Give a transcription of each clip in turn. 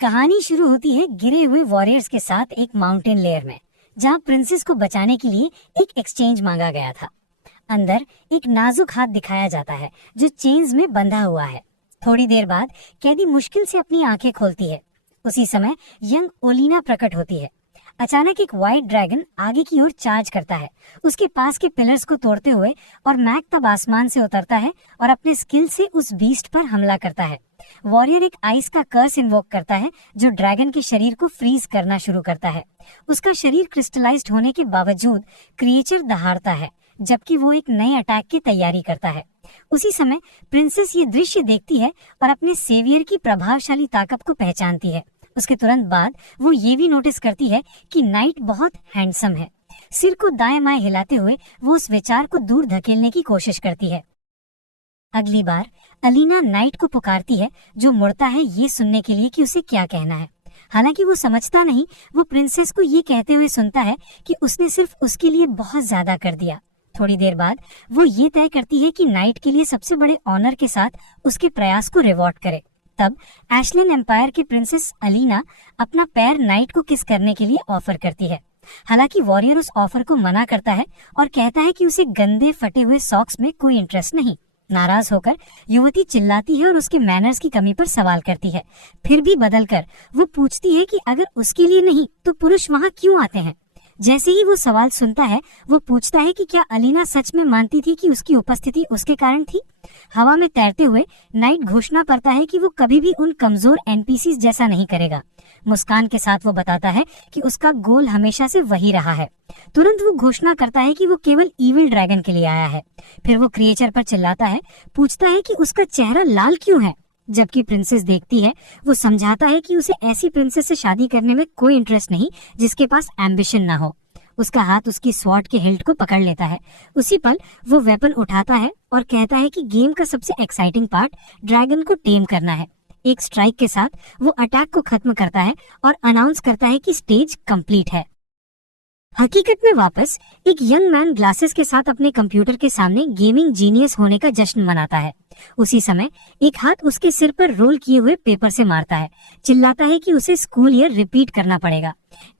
कहानी शुरू होती है गिरे हुए वॉरियर्स के साथ एक माउंटेन लेयर में, जहां प्रिंसेस को बचाने के लिए एक एक्सचेंज मांगा गया था। अंदर एक नाजुक हाथ दिखाया जाता है जो चेन्स में बंधा हुआ है। थोड़ी देर बाद कैदी मुश्किल से अपनी आंखें खोलती है। उसी समय यंग ओलिना प्रकट होती है। अचानक एक व्हाइट ड्रैगन आगे की ओर चार्ज करता है, उसके पास के पिलर्स को तोड़ते हुए, और मैक तब आसमान से उतरता है और अपने स्किल से उस बीस्ट पर हमला करता है। वॉरियर एक आइस का कर्स इन्वोक करता है जो ड्रैगन के शरीर को फ्रीज करना शुरू करता है। उसका शरीर क्रिस्टलाइज्ड होने के बावजूद क्रिएचर दहाड़ता है, जबकि वो एक नए अटैक की तैयारी करता है। उसी समय प्रिंसेस ये दृश्य देखती है और अपने सेवियर की प्रभावशाली ताकत को पहचानती है। उसके तुरंत बाद वो ये भी नोटिस करती है कि नाइट बहुत हैंडसम है। सिर को दाएं बाएं हिलाते हुए वो उस विचार को दूर धकेलने की कोशिश करती है। अगली बार अलीना नाइट को पुकारती है, जो मुड़ता है ये सुनने के लिए कि उसे क्या कहना है। हालांकि वो समझता नहीं, वो प्रिंसेस को ये कहते हुए सुनता है कि उसने सिर्फ उसके लिए बहुत ज्यादा कर दिया। थोड़ी देर बाद वो ये तय करती है कि नाइट के लिए सबसे बड़े ऑनर के साथ उसके प्रयास को रिवॉर्ड करे। तब एशलिन एम्पायर की प्रिंसेस अलीना अपना पैर नाइट को किस करने के लिए ऑफर करती है। हालांकि वॉरियर उस ऑफर को मना करता है और कहता है कि उसे गंदे फटे हुए सॉक्स में कोई इंटरेस्ट नहीं। नाराज होकर युवती चिल्लाती है और उसके मैनर्स की कमी पर सवाल करती है। फिर भी बदलकर वो पूछती है कि अगर उसके लिए नहीं तो पुरुष वहाँ क्यों आते हैं। जैसे ही वो सवाल सुनता है, वो पूछता है कि क्या अलीना सच में मानती थी कि उसकी उपस्थिति उसके कारण थी। हवा में तैरते हुए नाइट घोषणा करता है कि वो कभी भी उन कमजोर एनपीसी जैसा नहीं करेगा। मुस्कान के साथ वो बताता है कि उसका गोल हमेशा से वही रहा है। तुरंत वो घोषणा करता है कि वो केवल इविल ड्रैगन के लिए आया है। फिर वो क्रिएचर पर चिल्लाता है, पूछता है कि उसका चेहरा लाल क्यों है। जबकि प्रिंसेस देखती है, वो समझाता है कि उसे ऐसी प्रिंसेस से शादी करने में कोई इंटरेस्ट नहीं जिसके पास एम्बिशन ना हो। उसका हाथ उसकी स्वॉर्ड के हिल्ट को पकड़ लेता है। उसी पल वो वेपन उठाता है और कहता है कि गेम का सबसे एक्साइटिंग पार्ट ड्रैगन को टेम करना है। एक स्ट्राइक के साथ वो अटैक को खत्म करता है और अनाउंस करता है कि स्टेज कंप्लीट है। हकीकत में वापस एक यंग मैन ग्लासेस के साथ अपने कंप्यूटर के सामने गेमिंग जीनियस होने का जश्न मनाता है। उसी समय एक हाथ उसके सिर पर रोल किए हुए पेपर से मारता है, चिल्लाता है कि उसे स्कूल ईयर रिपीट करना पड़ेगा।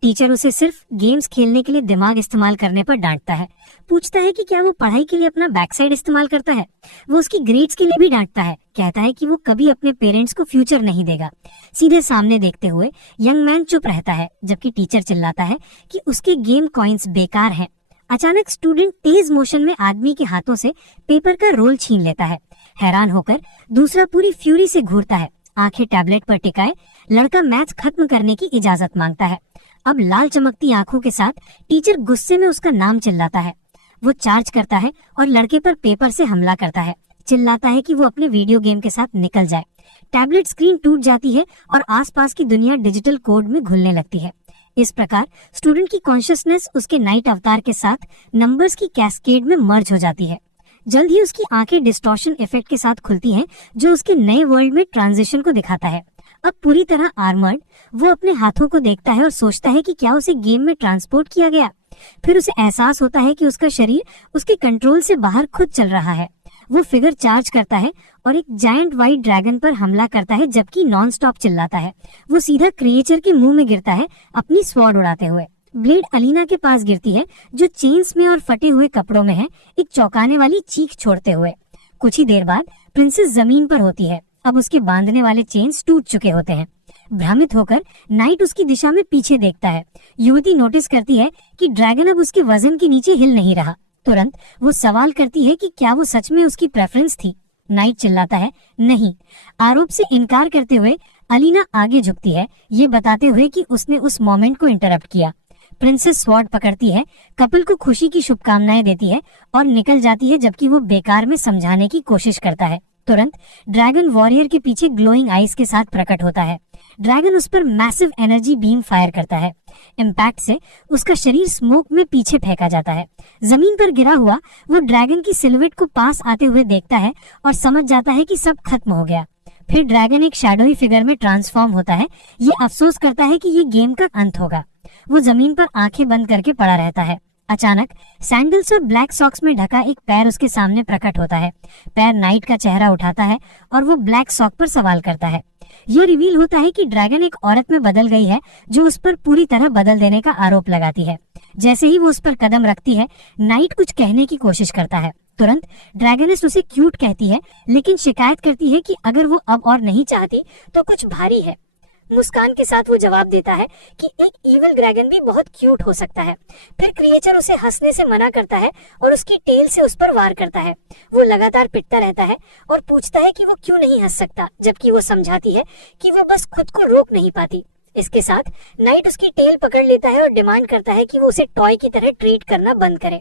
टीचर उसे सिर्फ गेम्स खेलने के लिए दिमाग इस्तेमाल करने पर डांटता है। पूछता है कि क्या वो पढ़ाई के लिए अपना बैक साइड इस्तेमाल करता है। वो उसकी ग्रेड्स के लिए भी डांटता है, कहता है कि वो कभी अपने पेरेंट्स को फ्यूचर नहीं देगा। सीधे सामने देखते हुए यंग मैन चुप रहता है, जबकि टीचर चिल्लाता है कि उसके गेम कॉइन्स बेकार हैं। अचानक स्टूडेंट तेज मोशन में आदमी के हाथों से पेपर का रोल छीन लेता है। हैरान होकर दूसरा पूरी फ्यूरी से घूरता है। आंखें टैबलेट पर टिकाए लड़का मैच खत्म करने की इजाजत मांगता है। अब लाल चमकती आंखों के साथ टीचर गुस्से में उसका नाम चिल्लाता है। वो चार्ज करता है और लड़के पर पेपर से हमला करता है, चिल्लाता है कि वो अपने वीडियो गेम के साथ निकल जाए। टैबलेट स्क्रीन टूट जाती है और आसपास की दुनिया डिजिटल कोड में घुलने लगती है। इस प्रकार स्टूडेंट की कॉन्शियसनेस उसके नाइट अवतार के साथ नंबर्स की कैस्केड में मर्ज हो जाती है। जल्द ही उसकी आंखें डिस्टॉर्शन इफेक्ट के साथ खुलती हैं, जो उसके नए वर्ल्ड में ट्रांजिशन को दिखाता है। अब पूरी तरह आर्मर्ड वो अपने हाथों को देखता है और सोचता है कि क्या उसे गेम में ट्रांसपोर्ट किया गया। फिर उसे एहसास होता है कि उसका शरीर उसके कंट्रोल से बाहर खुद चल रहा है। वो फिगर चार्ज करता है और एक जायंट व्हाइट ड्रैगन पर हमला करता है, जबकि नॉन स्टॉप चिल्लाता है। वो सीधा क्रिएचर के मुंह में गिरता है, अपनी स्वॉर्ड उड़ाते हुए। ब्लेड अलीना के पास गिरती है, जो चेन्स में और फटे हुए कपड़ों में है, एक चौंकाने वाली चीख छोड़ते हुए। कुछ ही देर बाद प्रिंसेस जमीन पर होती है। अब उसके बांधने वाले चेन्स टूट चुके होते हैं। भ्रमित होकर नाइट उसकी दिशा में पीछे देखता है। युवती नोटिस करती है कि ड्रैगन अब उसके वजन के नीचे हिल नहीं रहा। तुरंत वो सवाल करती है कि क्या वो सच में उसकी प्रेफरेंस थी। नाइट चिल्लाता है, नहीं। आरोप से इनकार करते हुए अलीना आगे झुकती है, ये बताते हुए कि उसने उस मोमेंट को इंटरप्ट किया। प्रिंसेस स्वॉर्ड पकड़ती है, कपिल को खुशी की शुभकामनाएं देती है और निकल जाती है, जबकि वो बेकार में समझाने की कोशिश करता है। तुरंत ड्रैगन वॉरियर के पीछे ग्लोइंग आइज के साथ प्रकट होता है। ड्रैगन उस पर मैसिव एनर्जी बीम फायर करता है। इम्पैक्ट से उसका शरीर स्मोक में पीछे फेंका जाता है। जमीन पर गिरा हुआ वो ड्रैगन की सिलुएट को पास आते हुए देखता है और समझ जाता है कि सब खत्म हो गया। फिर ड्रैगन एक शैडोई फिगर में ट्रांसफॉर्म होता है। ये अफसोस करता है कि ये गेम का अंत होगा। वो जमीन पर आंखें बंद करके पड़ा रहता है। अचानक सैंडल्स और ब्लैक सॉक्स में ढका एक पैर उसके सामने प्रकट होता है। पैर नाइट का चेहरा उठाता है और वो ब्लैक सॉक पर सवाल करता है, यह रिवील होता है कि ड्रैगन एक औरत में बदल गई है जो उस पर पूरी तरह बदल देने का आरोप लगाती है। जैसे ही वो उस पर कदम रखती है, नाइट कुछ कहने की कोशिश करता है। तुरंत ड्रैगनिस्ट उसे क्यूट कहती है, लेकिन शिकायत करती है कि अगर वो अब और नहीं चाहती तो कुछ भारी है। मुस्कान के साथ वो जवाब देता है कि एक इविल ड्रैगन भी बहुत क्यूट हो सकता है। फिर क्रिएचर उसे हंसने से मना करता है और उसकी टेल से उस पर वार करता है। वो लगातार पिटता रहता है और पूछता है कि वो क्यों नहीं हंस सकता, जबकि वो समझाती है कि वो बस खुद को रोक नहीं पाती। इसके साथ नाइट उसकी टेल पकड़ लेता है और डिमांड करता है कि वो उसे टॉय की तरह ट्रीट करना बंद करे।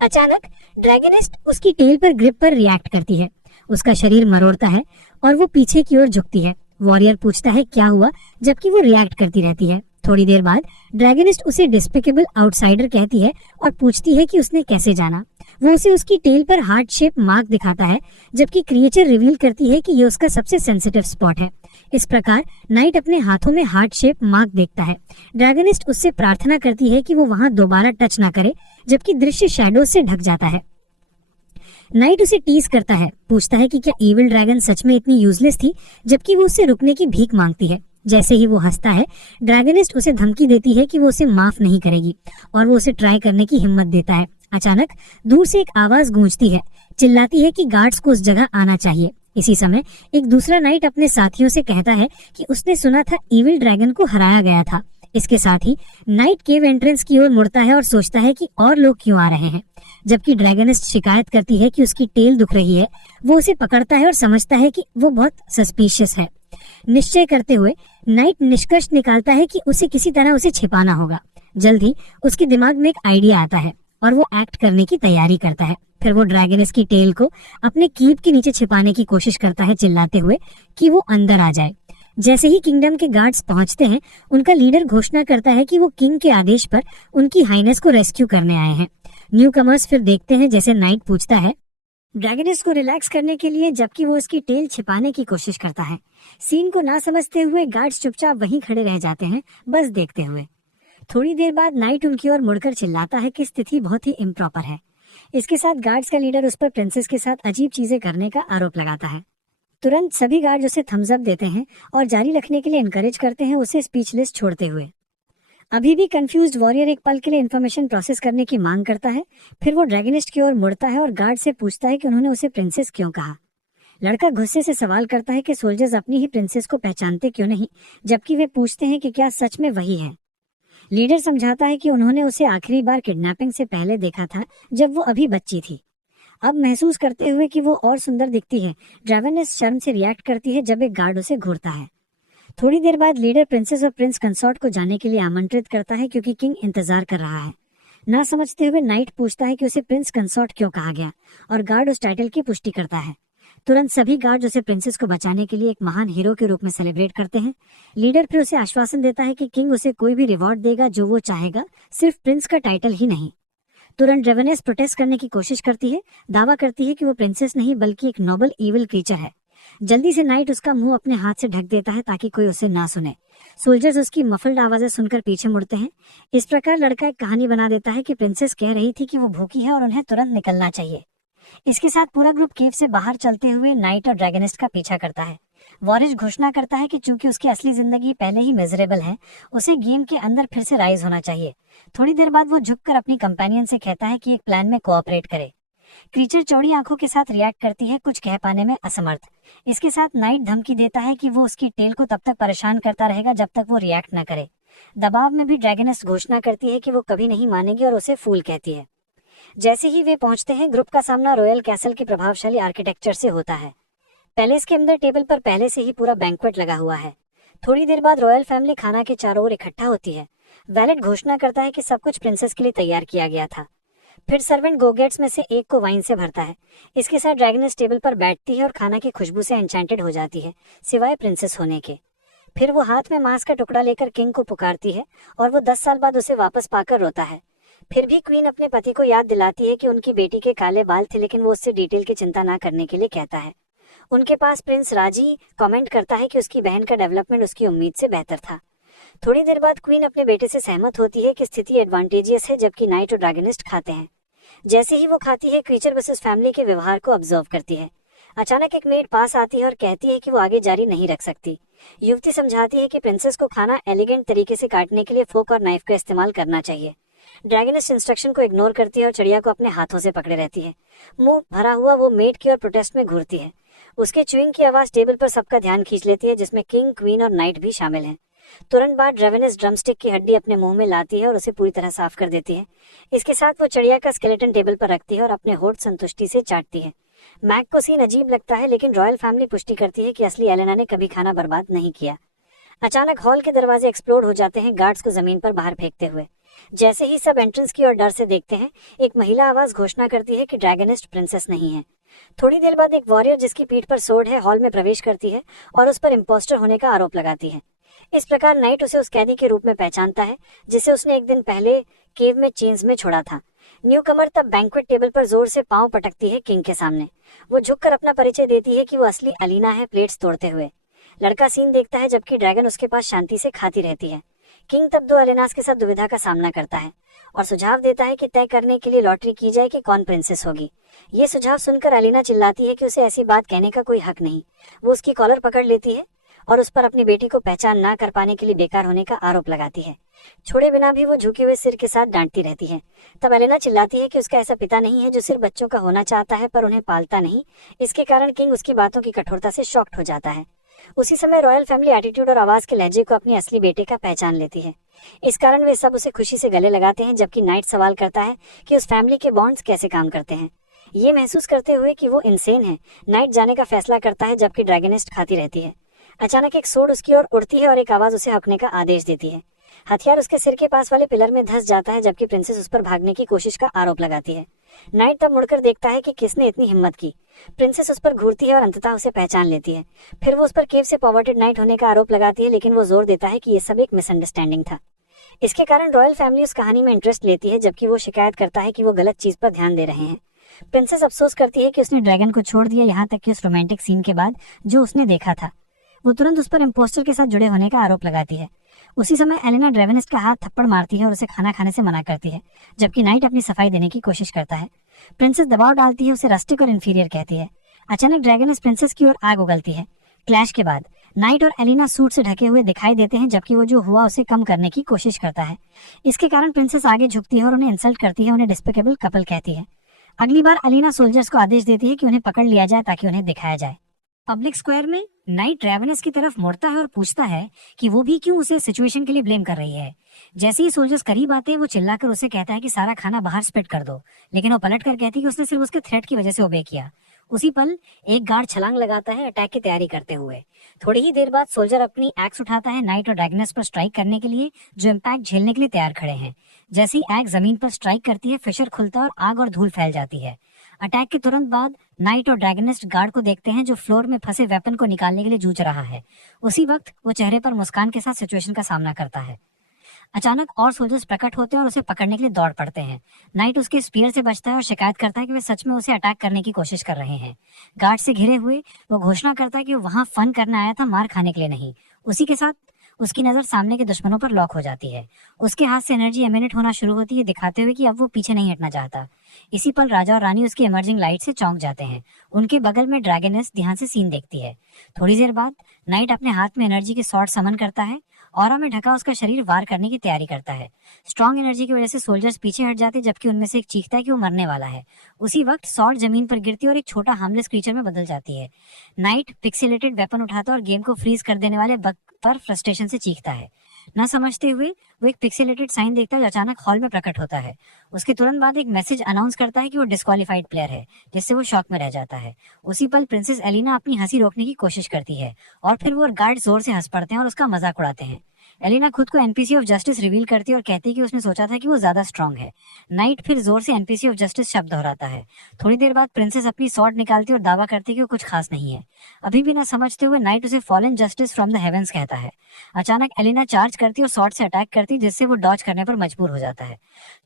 अचानक ड्रैगनिस्ट उसकी टेल पर ग्रिप पर रिएक्ट करती है। उसका शरीर मरोड़ता है और वो पीछे की ओर झुकती है। वॉरियर पूछता है क्या हुआ, जबकि वो रिएक्ट करती रहती है। थोड़ी देर बाद ड्रैगनिस्ट उसे डिस्पिकेबल आउटसाइडर कहती है और पूछती है कि उसने कैसे जाना। वो उसे उसकी टेल पर हार्ट शेप मार्क दिखाता है, जबकि क्रिएचर रिवील करती है कि ये उसका सबसे सेंसिटिव स्पॉट है। इस प्रकार नाइट अपने हाथों में हार्ट शेप मार्क देखता है। ड्रैगनिस्ट उससे प्रार्थना करती है कि वो वहां दोबारा टच ना करे, जबकि दृश्य शैडो से ढक जाता है। नाइट उसे टीज करता है, पूछता है कि क्या इविल ड्रैगन सच में इतनी यूजलेस थी, जबकि वो उससे रुकने की भीख मांगती है। जैसे ही वो हंसता है, ड्रैगनिस्ट उसे धमकी देती है कि वो उसे माफ नहीं करेगी और वो उसे ट्राई करने की हिम्मत देता है। अचानक दूर से एक आवाज गूंजती है, चिल्लाती है कि गार्ड्स को उस जगह आना चाहिए। इसी समय एक दूसरा नाइट अपने साथियों से कहता है कि उसने सुना था इविल ड्रैगन को हराया गया था। इसके साथ ही नाइट केव एंट्रेंस की ओर मुड़ता है और सोचता है कि और लोग क्यों आ रहे हैं। जबकि ड्रैगनिस्ट शिकायत करती है कि उसकी टेल दुख रही है, वो उसे पकड़ता है और समझता है कि वो बहुत सस्पिशियस है। निश्चय करते हुए नाइट निष्कर्ष निकालता है कि उसे किसी तरह उसे छिपाना होगा। जल्द ही उसके दिमाग में एक आइडिया आता है और वो एक्ट करने की तैयारी करता है। फिर वो ड्रैगनिस्ट की टेल को अपने कीप के नीचे छिपाने की कोशिश करता है, चिल्लाते हुए कि वो अंदर आ जाए। जैसे ही किंगडम के गार्ड्स पहुंचते हैं, उनका लीडर घोषणा करता है कि वो किंग के आदेश पर उनकी हाइनेस को रेस्क्यू करने आए हैं। न्यू कमर्स फिर देखते हैं जैसे नाइट पूछता है ड्रैगनिस्ट को रिलैक्स करने के लिए, जबकि वो उसकी टेल छिपाने की कोशिश करता है। सीन को ना समझते हुए गार्ड्स चुपचाप वहीं खड़े रह जाते हैं, बस देखते हुए। थोड़ी देर बाद नाइट उनकी ओर मुड़कर चिल्लाता है कि स्थिति बहुत ही इम्प्रॉपर है। इसके साथ गार्ड्स का लीडर उस पर प्रिंसेस के साथ अजीब चीजें करने का आरोप लगाता है। तुरंत सभी गार्ड उसे थम्स अप देते हैं और जारी रखने के लिए एनकरेज करते हैं, उसे स्पीचलेस छोड़ते हुए। अभी भी कंफ्यूज्ड वॉरियर एक पल के लिए इन्फॉर्मेशन प्रोसेस करने की मांग करता है। फिर वो ड्रैगनिस्ट की ओर मुड़ता है और गार्ड से पूछता है कि उन्होंने उसे प्रिंसेस क्यों कहा। लड़का गुस्से से सवाल करता है कि सोल्जर्स अपनी ही प्रिंसेस को पहचानते क्यों नहीं, जबकि वे पूछते हैं कि क्या सच में वही है। लीडर समझाता है कि उन्होंने उसे आखिरी बार किडनैपिंग से पहले देखा था, जब वो अभी बच्ची थी। अब महसूस करते हुए कि वो और सुंदर दिखती है, ड्रैगनिस्ट शर्म से रिएक्ट करती है जब एक गार्ड उसे घूरता है। थोड़ी देर बाद लीडर प्रिंसेस और प्रिंस कंसॉर्ट को जाने के लिए आमंत्रित करता है, क्योंकि किंग इंतजार कर रहा है। ना समझते हुए नाइट पूछता है कि उसे प्रिंस कंसॉर्ट क्यों कहा गया, और गार्ड उस टाइटल की पुष्टि करता है। तुरंत सभी गार्ड उसे प्रिंसेस को बचाने के लिए एक महान हीरो के रूप में सेलिब्रेट करते हैं। लीडर फिर उसे आश्वासन देता है कि किंग उसे कोई भी रिवॉर्ड देगा जो वो चाहेगा, सिर्फ प्रिंस का टाइटल ही नहीं। तुरंत ड्रैगनिस्ट प्रोटेस्ट करने की कोशिश करती है, दावा करती है कि वो प्रिंसेस नहीं बल्कि एक नोबल इविल क्रीचर है। जल्दी से नाइट उसका मुंह अपने हाथ से ढक देता है ताकि कोई उसे ना सुने। सोल्जर्स उसकी मफल्ड आवाजें सुनकर पीछे मुड़ते हैं। इस प्रकार लड़का एक कहानी बना देता है कि प्रिंसेस कह रही थी कि वो भूखी है और उन्हें तुरंत निकलना चाहिए। इसके साथ पूरा ग्रुप केव से बाहर चलते हुए नाइट और ड्रैगनिस्ट का पीछा करता है। वॉरिस घोषणा करता है कि चूंकि उसकी असली जिंदगी पहले ही मिजरेबल है, उसे गेम के अंदर फिर से राइज होना चाहिए। थोड़ी देर बाद वो झुककर अपनी कंपेनियन से कहता है कि एक प्लान में कोऑपरेट करे। क्रीचर चौड़ी आंखों के साथ रिएक्ट करती है, कुछ कह पाने में असमर्थ। इसके साथ नाइट धमकी देता है कि वो उसकी टेल को तब तक परेशान करता रहेगा जब तक वो रिएक्ट न करे। दबाव में भी ड्रैगनिस्ट घोषणा करती है कि वो कभी नहीं मानेगी और उसे फूल कहती है। जैसे ही वे पहुंचते हैं, ग्रुप का सामना रॉयल कैसल के प्रभावशाली आर्किटेक्चर से होता है। पैलेस के अंदर टेबल पर पहले से ही पूरा बैंक्वेट लगा हुआ है। थोड़ी देर बाद रॉयल फैमिली खाना के चारों ओर इकट्ठा होती है। वैलेट घोषणा करता है कि सब कुछ प्रिंसेस के लिए तैयार किया गया था। फिर सर्वेंट गोगेट्स में से एक को वाइन से भरता है। इसके साथ ड्रैगनिस्ट टेबल पर बैठती है और खाना की खुशबू से एन्चेंटेड हो जाती है, सिवाय प्रिंसेस होने के। फिर वो हाथ में मांस का टुकड़ा लेकर किंग को पुकारती है और वो 10 साल बाद उसे वापस पाकर रोता है। फिर भी क्वीन अपने पति को याद दिलाती है कि उनकी बेटी के काले बाल थे, लेकिन वो उससे डिटेल की चिंता ना करने के लिए कहता है। उनके पास प्रिंस राजी कमेंट करता है कि उसकी बहन का डेवलपमेंट उसकी उम्मीद से बेहतर था। थोड़ी देर बाद क्वीन अपने बेटे से सहमत होती है कि स्थिति एडवांटेजियस है, जबकि नाइट और ड्रैगनिस्ट खाते हैं। जैसे ही वो खाती है, क्रीचर वर्सेस फैमिली के व्यवहार को ऑब्जर्व करती है। अचानक एक मेड पास आती है और कहती है कि वो आगे जारी नहीं रख सकती। युवती समझाती है कि प्रिंसेस को खाना एलिगेंट तरीके से काटने के लिए फोक और नाइफ का इस्तेमाल करना चाहिए। ड्रैगनिस्ट इंस्ट्रक्शन को इग्नोर करती है और चिड़िया को अपने हाथों से पकड़े रहती है। मुंह भरा हुआ वो मेड की ओर प्रोटेस्ट में घूरती है। उसके च्यूइंग की आवाज टेबल पर सबका ध्यान खींच लेती है, जिसमें किंग, क्वीन और नाइट भी शामिल हैं। तुरंत बाद ड्रैगनिस्ट ड्रमस्टिक की हड्डी अपने मुंह में लाती है और उसे पूरी तरह साफ कर देती है। इसके साथ वो चिड़िया का स्केलेटन टेबल पर रखती है और अपने होठ संतुष्टि से चाटती है। मैक को सीन अजीब लगता है, लेकिन रॉयल फैमिली पुष्टि करती है कि असली एलेना ने कभी खाना बर्बाद नहीं किया। अचानक हॉल के दरवाजे एक्सप्लोड हो जाते हैं, गार्ड्स को जमीन पर बाहर फेंकते हुए। जैसे ही सब एंट्रेंस की ओर डर से देखते हैं, एक महिला आवाज घोषणा करती है कि ड्रैगनिस्ट प्रिंसेस नहीं है। थोड़ी देर बाद एक वॉरियर जिसकी पीठ पर सोर्ड है हॉल में प्रवेश करती है और उस पर इम्पोस्टर होने का आरोप लगाती है। इस प्रकार नाइट उसे उस कैदी के रूप में पहचानता है जिसे उसने एक दिन पहले केव में चेन्स में छोड़ा था। न्यू कमर तब बैंक्वेट टेबल पर जोर से पांव पटकती है किंग के सामने। वो झुककर अपना परिचय देती है कि वो असली अलीना है, प्लेट्स तोड़ते हुए। लड़का सीन देखता है जबकि ड्रैगन उसके पास शांति से खाती रहती है। किंग तब दो अलेनास के साथ दुविधा का सामना करता है और सुझाव देता है कि तय करने के लिए लॉटरी की जाए कि कौन प्रिंसेस होगी। ये सुझाव सुनकर अलीना चिल्लाती है कि उसे ऐसी बात कहने का कोई हक नहीं। वो उसकी कॉलर पकड़ लेती है और उस पर अपनी बेटी को पहचान ना कर पाने के लिए बेकार होने का आरोप लगाती है। छोड़े बिना भी वो झुके हुए सिर के साथ डांटती रहती है। तब एलेना चिल्लाती है कि उसका ऐसा पिता नहीं है जो सिर्फ बच्चों का होना चाहता है पर उन्हें पालता नहीं। इसके कारण किंग उसकी बातों की कठोरता से शॉक्ड हो जाता है। उसी समय रॉयल फैमिली एटीट्यूड और आवाज के लहजे को अपनी असली बेटे का पहचान लेती है। इस कारण वे सब उसे खुशी से गले लगाते हैं, जबकि नाइट सवाल करता है कि उस फैमिली के बॉन्ड्स कैसे काम करते हैं। ये महसूस करते हुए कि वो इंसेन है, नाइट जाने का फैसला करता है, जबकि ड्रैगनिस्ट खाती रहती है। अचानक एक सोड उसकी ओर उड़ती है और एक आवाज उसे हकने का आदेश देती है। हथियार उसके सिर के पास वाले पिलर में धंस जाता है, जबकि प्रिंसेस उस पर भागने की कोशिश का आरोप लगाती है। नाइट तब मुड़कर देखता है कि किसने इतनी हिम्मत की। प्रिंसेस उस पर घूरती है और अंततः उसे पहचान लेती है। फिर वो उस पर केव से पॉवर्टेड नाइट होने का आरोप लगाती है, लेकिन वो जोर देता है कि ये सब एक मिसअंडरस्टैंडिंग था। इसके कारण रॉयल फैमिली उस कहानी में इंटरेस्ट लेती है, जबकि वो शिकायत करता है कि वो गलत चीज पर ध्यान दे रहे हैं। प्रिंसेस अफसोस करती है कि उसने ड्रैगन को छोड़ दिया, यहाँ तक कि उस रोमांटिक सीन के बाद जो उसने देखा था। वो तुरंत उस पर इम्पोस्टर के साथ जुड़े होने का आरोप लगाती है। उसी समय एलेना ड्रैगनिस्ट का हाथ थप्पड़ मारती है और उसे खाना खाने से मना करती है, जबकि नाइट अपनी सफाई देने की कोशिश करता है। प्रिंसेस दबाव डालती है, उसे रस्टिक और इन्फीरियर कहती है। अचानक ड्रैगनिस्ट प्रिंसेस की ओर आग उगलती है। क्लैश के बाद नाइट और एलिना सूट से ढके हुए दिखाई देते हैं, जबकि वो जो हुआ उसे कम करने की कोशिश करता है। इसके कारण प्रिंसेस आगे झुकती है और उन्हें इंसल्ट करती है, उन्हें डिस्पिकेबल कपल कहती है। अगली बार एलिना सोल्जर्स को आदेश देती है कि उन्हें पकड़ लिया जाए ताकि उन्हें दिखाया जाए। पब्लिक स्क्वायर में नाइट ड्रैगनिस्ट की तरफ मुड़ता है और पूछता है कि वो भी क्यों उसे सिचुएशन के लिए ब्लेम कर रही है। जैसे ही सोल्जर्स करीब आते हैं, वो चिल्लाकर उसे कहता है कि सारा खाना बाहर स्पिट कर दो, लेकिन वो पलट कर कहती है कि उसने सिर्फ उसके थ्रेट की वजह से ओबे किया। उसी पल एक गार्ड छलांग लगाता है अटैक की तैयारी करते हुए। थोड़ी ही देर बाद सोल्जर अपनी एक्स उठाता है नाइट और ड्रैगनिस्ट पर स्ट्राइक करने के लिए, जो इम्पैक्ट झेलने के लिए तैयार खड़े हैं। जैसे ही एक्स जमीन पर स्ट्राइक करती है, फिशर खुलता है और आग और धूल फैल जाती है। अटैक के तुरंत बाद नाइट और ड्रैगनिस्ट गार्ड को देखते हैं जो फ्लोर में फंसे वेपन को निकालने के लिए जूझ रहा है। उसी वक्त वो चेहरे पर मुस्कान के साथ सिचुएशन का सामना करता है। अचानक और सोल्जर्स प्रकट होते हैं और उसे पकड़ने के लिए दौड़ पड़ते हैं। नाइट उसके स्पीयर से बचता है और शिकायत करता है कि वे सच में उसे अटैक करने की कोशिश कर रहे हैं। गार्ड से घिरे हुए वो घोषणा करता है कि वो वहां फन करने आया था, मार खाने के लिए नहीं। उसी के साथ उसकी नजर सामने के दुश्मनों पर लॉक हो जाती है। उसके हाथ से एनर्जी एमिनेट होना शुरू होती है, दिखाते हुए कि अब वो पीछे नहीं हटना चाहता। इसी पल राजा और रानी उसकी इमर्जिंग लाइट से चौंक जाते हैं। उनके बगल में ड्रैगनिस्ट ध्यान से सीन देखती है। थोड़ी देर बाद नाइट अपने हाथ में एनर्जी के शॉर्ट समन करता है। ऑरा में ढका उसका शरीर वार करने की तैयारी करता है। स्ट्रॉन्ग एनर्जी की वजह से सोल्जर्स पीछे हट जाते, जबकि उनमें से एक चीखता है कि वो मरने वाला है। उसी वक्त सॉर्ड जमीन पर गिरती और एक छोटा हार्मलेस क्रीचर में बदल जाती है। नाइट पिक्सेलेटेड वेपन उठाता और गेम को फ्रीज कर देने वाले बग पर फ्रस्ट्रेशन से चीखता है। न समझते हुए वो एक पिक्सेलेटेड साइन देखता है जो अचानक हॉल में प्रकट होता है। उसके तुरंत बाद एक मैसेज अनाउंस करता है कि वो डिस्क्वालीफाइड प्लेयर है, जिससे वो शॉक में रह जाता है। उसी पल प्रिंसेस एलिना अपनी हंसी रोकने की कोशिश करती है और फिर वो गार्ड जोर से हंस पड़ते हैं और उसका मजाक उड़ाते हैं। एलिना खुद को एनपीसी ऑफ जस्टिस रिवील करती है और कहती है कि उसने सोचा था कि वो ज्यादा स्ट्रांग है। नाइट फिर जोर से एनपीसी ऑफ जस्टिस शब्द दोहराता है। थोड़ी देर बाद प्रिंसेस अपनी स्वॉर्ड निकालती है और दावा करती है कि वो कुछ खास नहीं है। अभी भी न समझते हुए नाइट उसे fallen justice from the heavens कहता है। अचानक एलिना चार्ज करती है और स्वॉर्ड से अटैक करती है, जिससे वो डॉज करने पर मजबूर हो जाता है।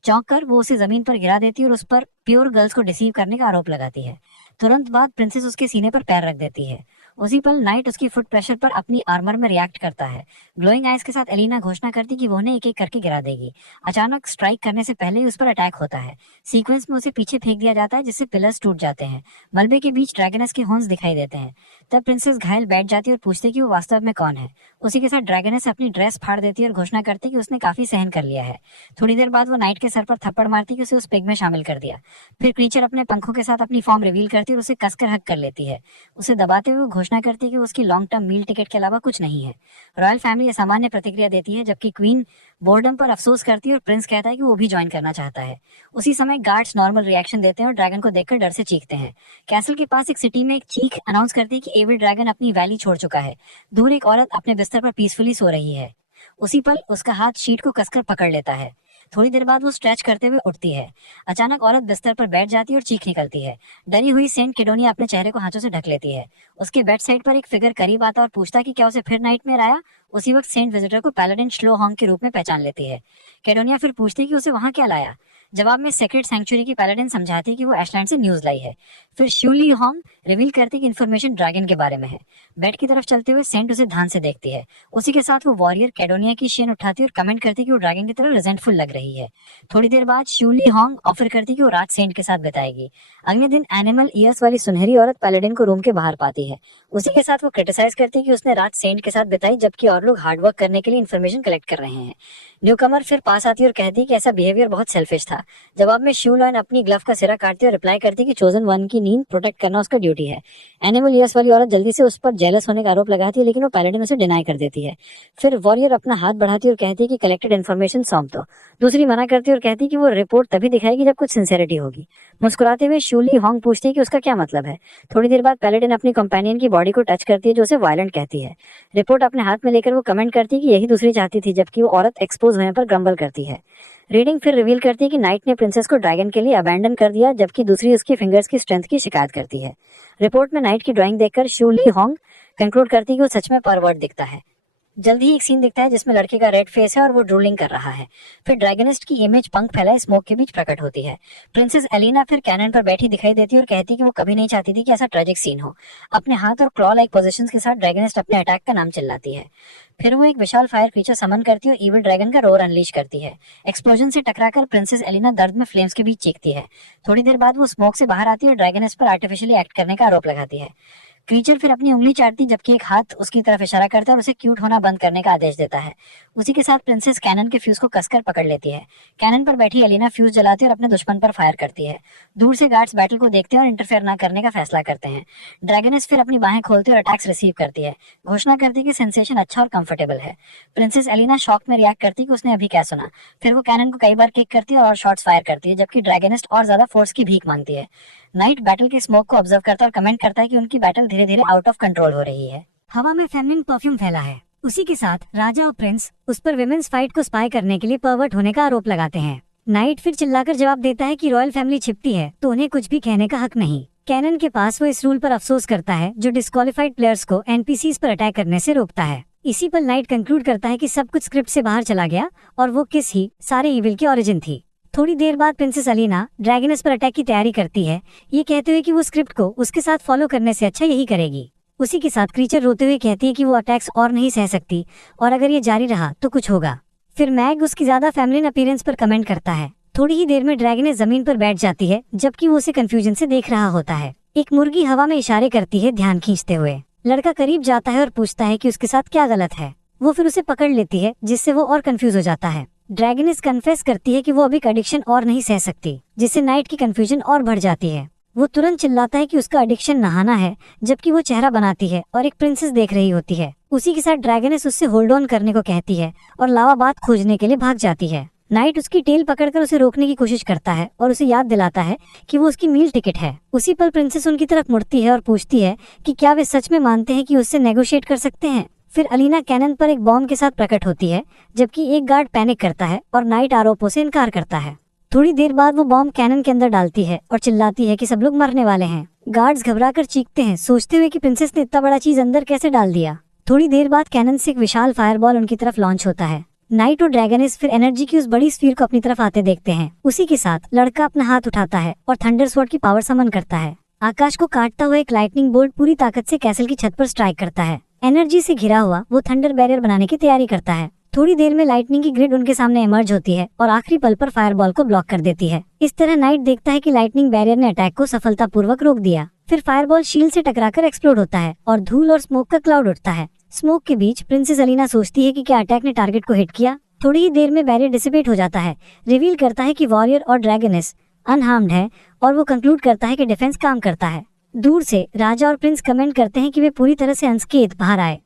चौंक कर वो उसे जमीन पर गिरा देती है और उस पर प्योर गर्ल्स को डिसीव करने का आरोप लगाती है। तुरंत बाद प्रिंसेस उसके सीने पर पैर रख देती है। उसी पल नाइट उसकी फुट प्रेशर पर अपनी आर्मर में रिएक्ट करता है। ग्लोइंग आइज के साथ एलिना घोषणा करती कि वो उन्हें एक एक करके गिरा देगी। अचानक स्ट्राइक करने से पहले ही उस पर अटैक होता है। सीक्वेंस में उसे पीछे फेंक दिया जाता है जिससे पिलर्स टूट जाते हैं। मलबे के बीच ड्रैगनस के हॉर्न्स दिखाई देते हैं। तब प्रिंसेस घायल बैठ जाती है और पूछती है कि वो वास्तव में कौन है। उसी के साथ ड्रैगनस अपनी ड्रेस फाड़ देती है और घोषणा करती है कि उसने काफी सहन कर लिया है। थोड़ी देर बाद वो नाइट के सर पर थप्पड़ मारती कि उसे उस पिग में शामिल कर दिया। फिर क्रीचर अपने पंखों के साथ अपनी फॉर्म रिवील करती है और उसे कसकर हक कर लेती है। उसे दबाते हुए घोषणा करती है कि उसकी लॉन्ग टर्म मील टिकट के अलावा कुछ नहीं है। रॉयल फैमिली सामान्य प्रतिक्रिया देती है जबकि क्वीन बोर्डम पर अफसोस करती है और प्रिंस कहता है कि वो भी ज्वाइन करना चाहता है। उसी समय गार्ड्स नॉर्मल रिएक्शन देते हैं और ड्रैगन को देखकर डर से चीखते हैं। कैसल के पास एक सिटी में एक चीख अनाउंस करती है कि एविल ड्रैगन अपनी वैली छोड़ चुका है। दूर एक औरत अपने बिस्तर पर पीसफुली सो रही है। उसी पल उसका हाथ शीट को कसकर पकड़ लेता है। थोड़ी देर बाद वो स्ट्रेच करते हुए उठती है। अचानक औरत बिस्तर पर बैठ जाती है और चीख निकलती है। डरी हुई सेंट केडोनिया अपने चेहरे को हाथों से ढक लेती है। उसके बेड साइड पर एक फिगर करीब आता और पूछता कि क्या उसे फिर नाइटमेयर आया। उसी वक्त सेंट विजिटर को पैलाडिन श्लोहोंग के रूप में पहचान लेती है। केडोनिया फिर पूछती है कि उसे वहां क्या लाया। जवाब में सेक्रेट सैंक्चुरी की पैलाडिन समझाती है कि वो एशलैंड से न्यूज लाई है। फिर श्यूली होंग रिवील करती कि इन्फॉर्मेशन ड्रैगन के बारे में है। बेड की तरफ चलते हुए सेंट उसे ध्यान से देखती है। उसी के साथ वो वॉरियर केडोनिया की शेन उठाती और कमेंट करती कि वो ड्रैगन की तरह रिजेंटफुल लग रही है। थोड़ी देर बाद श्यूली होंग ऑफर करती कि वो रात सेंट के साथ बिताएगी। अगले दिन एनिमल ईयर्स वाली सुनहरी औरत पैलाडिन को रूम के बाहर पाती है। उसी के साथ वो क्रिटिसाइज करती है कि उसने रात सेंट के साथ बिताई जबकि और लोग हार्डवर्क करने के लिए इन्फॉर्मेशन कलेक्ट कर रहे हैं। न्यूकमर फिर पास आती और कहती कि ऐसा बिहेवियर बहुत सेल्फिश था। जवाब में श्यूलॉन अपनी ग्लव का सिरा काटती और रिप्लाई करती कि चोजन वन की नींद प्रोटेक्ट करना उसका ड्यूटी है। एनिमल ईयर्स वाली औरत जल्दी से उस पर जेलस होने का आरोप लगाती है लेकिन वो पैलाडिन उसे डिनाई कर देती है। फिर वॉरियर अपना हाथ बढ़ाती और कहती है कि कलेक्टेड इन्फॉर्मेशन सौंप दो। दूसरी मना करती और कहती कि वो रिपोर्ट तभी दिखाएगी जब कुछ सिंसेरिटी होगी। मुस्कुराते हुए शूली होंग पूछती है कि उसका क्या मतलब है। थोड़ी देर बाद पैलाडिन अपनी कंपेनियन की बॉडी को टच करती है जो उसे वायलेंट कहती है। रिपोर्ट अपने हाथ में लेकर वो कमेंट करती है कि यही दूसरी चाहती थी जबकि वो औरत एक्सपोज होने पर ग्रम्बल करती है। रीडिंग फिर रिवील करती है कि नाइट ने प्रिंसेस को ड्रैगन के लिए अबैंडन कर दिया जबकि दूसरी उसकी फिंगर्स की स्ट्रेंथ की शिकायत करती है। रिपोर्ट में नाइट की ड्राइंग देखकर शूली होंग कंक्लूड करती है कि वो सच में परवर्ट दिखता है। जल्द ही एक सीन दिखता है जिसमें लड़के का रेड फेस है और वो ड्रूलिंग कर रहा है। फिर ड्रैगनिस्ट की इमेज पंख फैलाए स्मोक के बीच प्रकट होती है। प्रिंसेस एलिना फिर कैनन पर बैठी दिखाई देती है और कहती है कि वो कभी नहीं चाहती थी कि ऐसा ट्रेजिक सीन हो। अपने हाथ और क्लॉ लाइक पोजीशंस के साथ ड्रैगनिस्ट अपने अटैक का नाम चिल्लाती है। फिर वो एक विशाल फायर क्रीचर समन करती है और इविल ड्रैगन का रोर अनलीश करती है। एक्सप्लोजन से टकराकर प्रिंसेस एलिना दर्द में फ्लेम्स के बीच चीखती है। थोड़ी देर बाद वो स्मोक से बाहर आती है और ड्रैगनिस्ट पर आर्टिफिशियली एक्ट करने का आरोप लगाती है। क्रीचर फिर अपनी उंगली चाटती जबकि एक हाथ उसकी तरफ इशारा करता है और उसे क्यूट होना बंद करने का आदेश देता है। उसी के साथ प्रिंसेस कैनन के फ्यूज को कसकर पकड़ लेती है। कैनन पर बैठी एलिना फ्यूज जलाती है और अपने दुश्मन पर फायर करती है। दूर से गार्ड्स बैटल को देखते हैं और इंटरफेयर न करने का फैसला करते हैं। ड्रैगनिस फिर अपनी बाहें खोलती और अटैक्स रिसीव करती है। घोषणा करती है कि सेंसेशन अच्छा और कंफर्टेबल है। प्रिंसेस एलिना शॉक में रिएक्ट करती है कि उसने अभी क्या सुना। फिर वो कैनन को कई बार किक करती है और शॉट्स फायर करती है जबकि ड्रैगनिस्ट और ज्यादा फोर्स की भीख मांगती है। नाइट बैटल के स्मोक को ऑब्जर्व करता है और कमेंट करता है कि उनकी बैटल धीरे धीरे आउट ऑफ कंट्रोल हो रही है। हवा में फेमिनिन परफ्यूम फैला है। उसी के साथ राजा और प्रिंस उस पर विमेन्स फाइट को स्पाई करने के लिए परवर्ट होने का आरोप लगाते हैं। नाइट फिर चिल्लाकर जवाब देता है कि रॉयल फैमिली छिपती है तो उन्हें कुछ भी कहने का हक नहीं। कैनन के पास वो इस रूल पर अफसोस करता है जो डिस्क्वालिफाइड प्लेयर्स को एनपीसीज पर अटैक करने से रोकता है। इसी पर नाइट कंक्लूड करता है कि सब कुछ स्क्रिप्ट से बाहर चला गया और वो किस ही सारे इविल की ओरिजिन थी। थोड़ी देर बाद प्रिंसेस एलिना ड्रैगनस पर अटैक की तैयारी करती है, ये कहते हुए कि वो स्क्रिप्ट को उसके साथ फॉलो करने से अच्छा यही करेगी। उसी के साथ क्रीचर रोते हुए कहती है कि वो अटैक्स और नहीं सह सकती और अगर ये जारी रहा तो कुछ होगा। फिर मैग उसकी ज्यादा फेमिनिन अपीयरेंस पर कमेंट करता है। थोड़ी ही देर में ड्रैगनस जमीन पर बैठ जाती है जबकि वो उसे कंफ्यूजन से देख रहा होता है। एक मुर्गी हवा में इशारे करती है ध्यान खींचते हुए। लड़का करीब जाता है और पूछता है कि उसके साथ क्या गलत है। वो फिर उसे पकड़ लेती है जिससे वो और कंफ्यूज हो जाता है। ड्रैगनिस कन्फेस करती है कि वो अभी एडिक्शन और नहीं सह सकती जिससे नाइट की कंफ्यूजन और बढ़ जाती है। वो तुरंत चिल्लाता है कि उसका एडिक्शन नहाना है जबकि वो चेहरा बनाती है और एक प्रिंसेस देख रही होती है। उसी के साथ ड्रैगनिस उससे होल्ड ऑन करने को कहती है और लावा बात खोजने के लिए भाग जाती है। नाइट उसकी टेल पकड़कर उसे रोकने की कोशिश करता है और उसे याद दिलाता है कि वो उसकी मील टिकट है। उसी पर प्रिंसेस उनकी तरफ मुड़ती है और पूछती है कि क्या वे सच में मानते हैं कि उससे नेगोशिएट कर सकते हैं। फिर अलीना कैनन पर एक बॉम्ब के साथ प्रकट होती है जबकि एक गार्ड पैनिक करता है और नाइट आरोपों से इनकार करता है। थोड़ी देर बाद वो बॉम्ब कैनन के अंदर डालती है और चिल्लाती है कि सब लोग मरने वाले हैं। गार्ड्स घबराकर चीखते हैं सोचते हुए कि प्रिंसेस ने इतना बड़ा चीज अंदर कैसे डाल दिया। थोड़ी देर बाद कैनन से एक विशाल फायरबॉल उनकी तरफ लॉन्च होता है। नाइट और ड्रैगनिस फिर एनर्जी की उस बड़ी स्फीयर को अपनी तरफ आते देखते हैं। उसी के साथ लड़का अपना हाथ उठाता है और थंडर स्वॉर्ड की पावर समन करता है। आकाश को काटता हुआ एक लाइटनिंग बोल्ट पूरी ताकत से कैसल की छत पर स्ट्राइक करता है। एनर्जी से घिरा हुआ वो थंडर बैरियर बनाने की तैयारी करता है। थोड़ी देर में लाइटनिंग की ग्रिड उनके सामने इमर्ज होती है और आखिरी पल पर फायरबॉल को ब्लॉक कर देती है। इस तरह नाइट देखता है कि लाइटनिंग बैरियर ने अटैक को सफलतापूर्वक रोक दिया। फिर फायरबॉल शील्ड से टकराकर एक्सप्लोड होता है और धूल और स्मोक का क्लाउड उठता है। स्मोक के बीच प्रिंसेस अलीना सोचती है कि क्या अटैक ने टारगेट को हिट किया। थोड़ी ही देर में बैरियर डिसिपेट हो जाता है, रिवील करता है कि वॉरियर और ड्रैगनेस अनहार्म्ड है और वो कंक्लूड करता है कि डिफेंस काम करता है। दूर से राजा और प्रिंस कमेंट करते हैं कि वे पूरी तरह से अनस्केथ बाहर आए।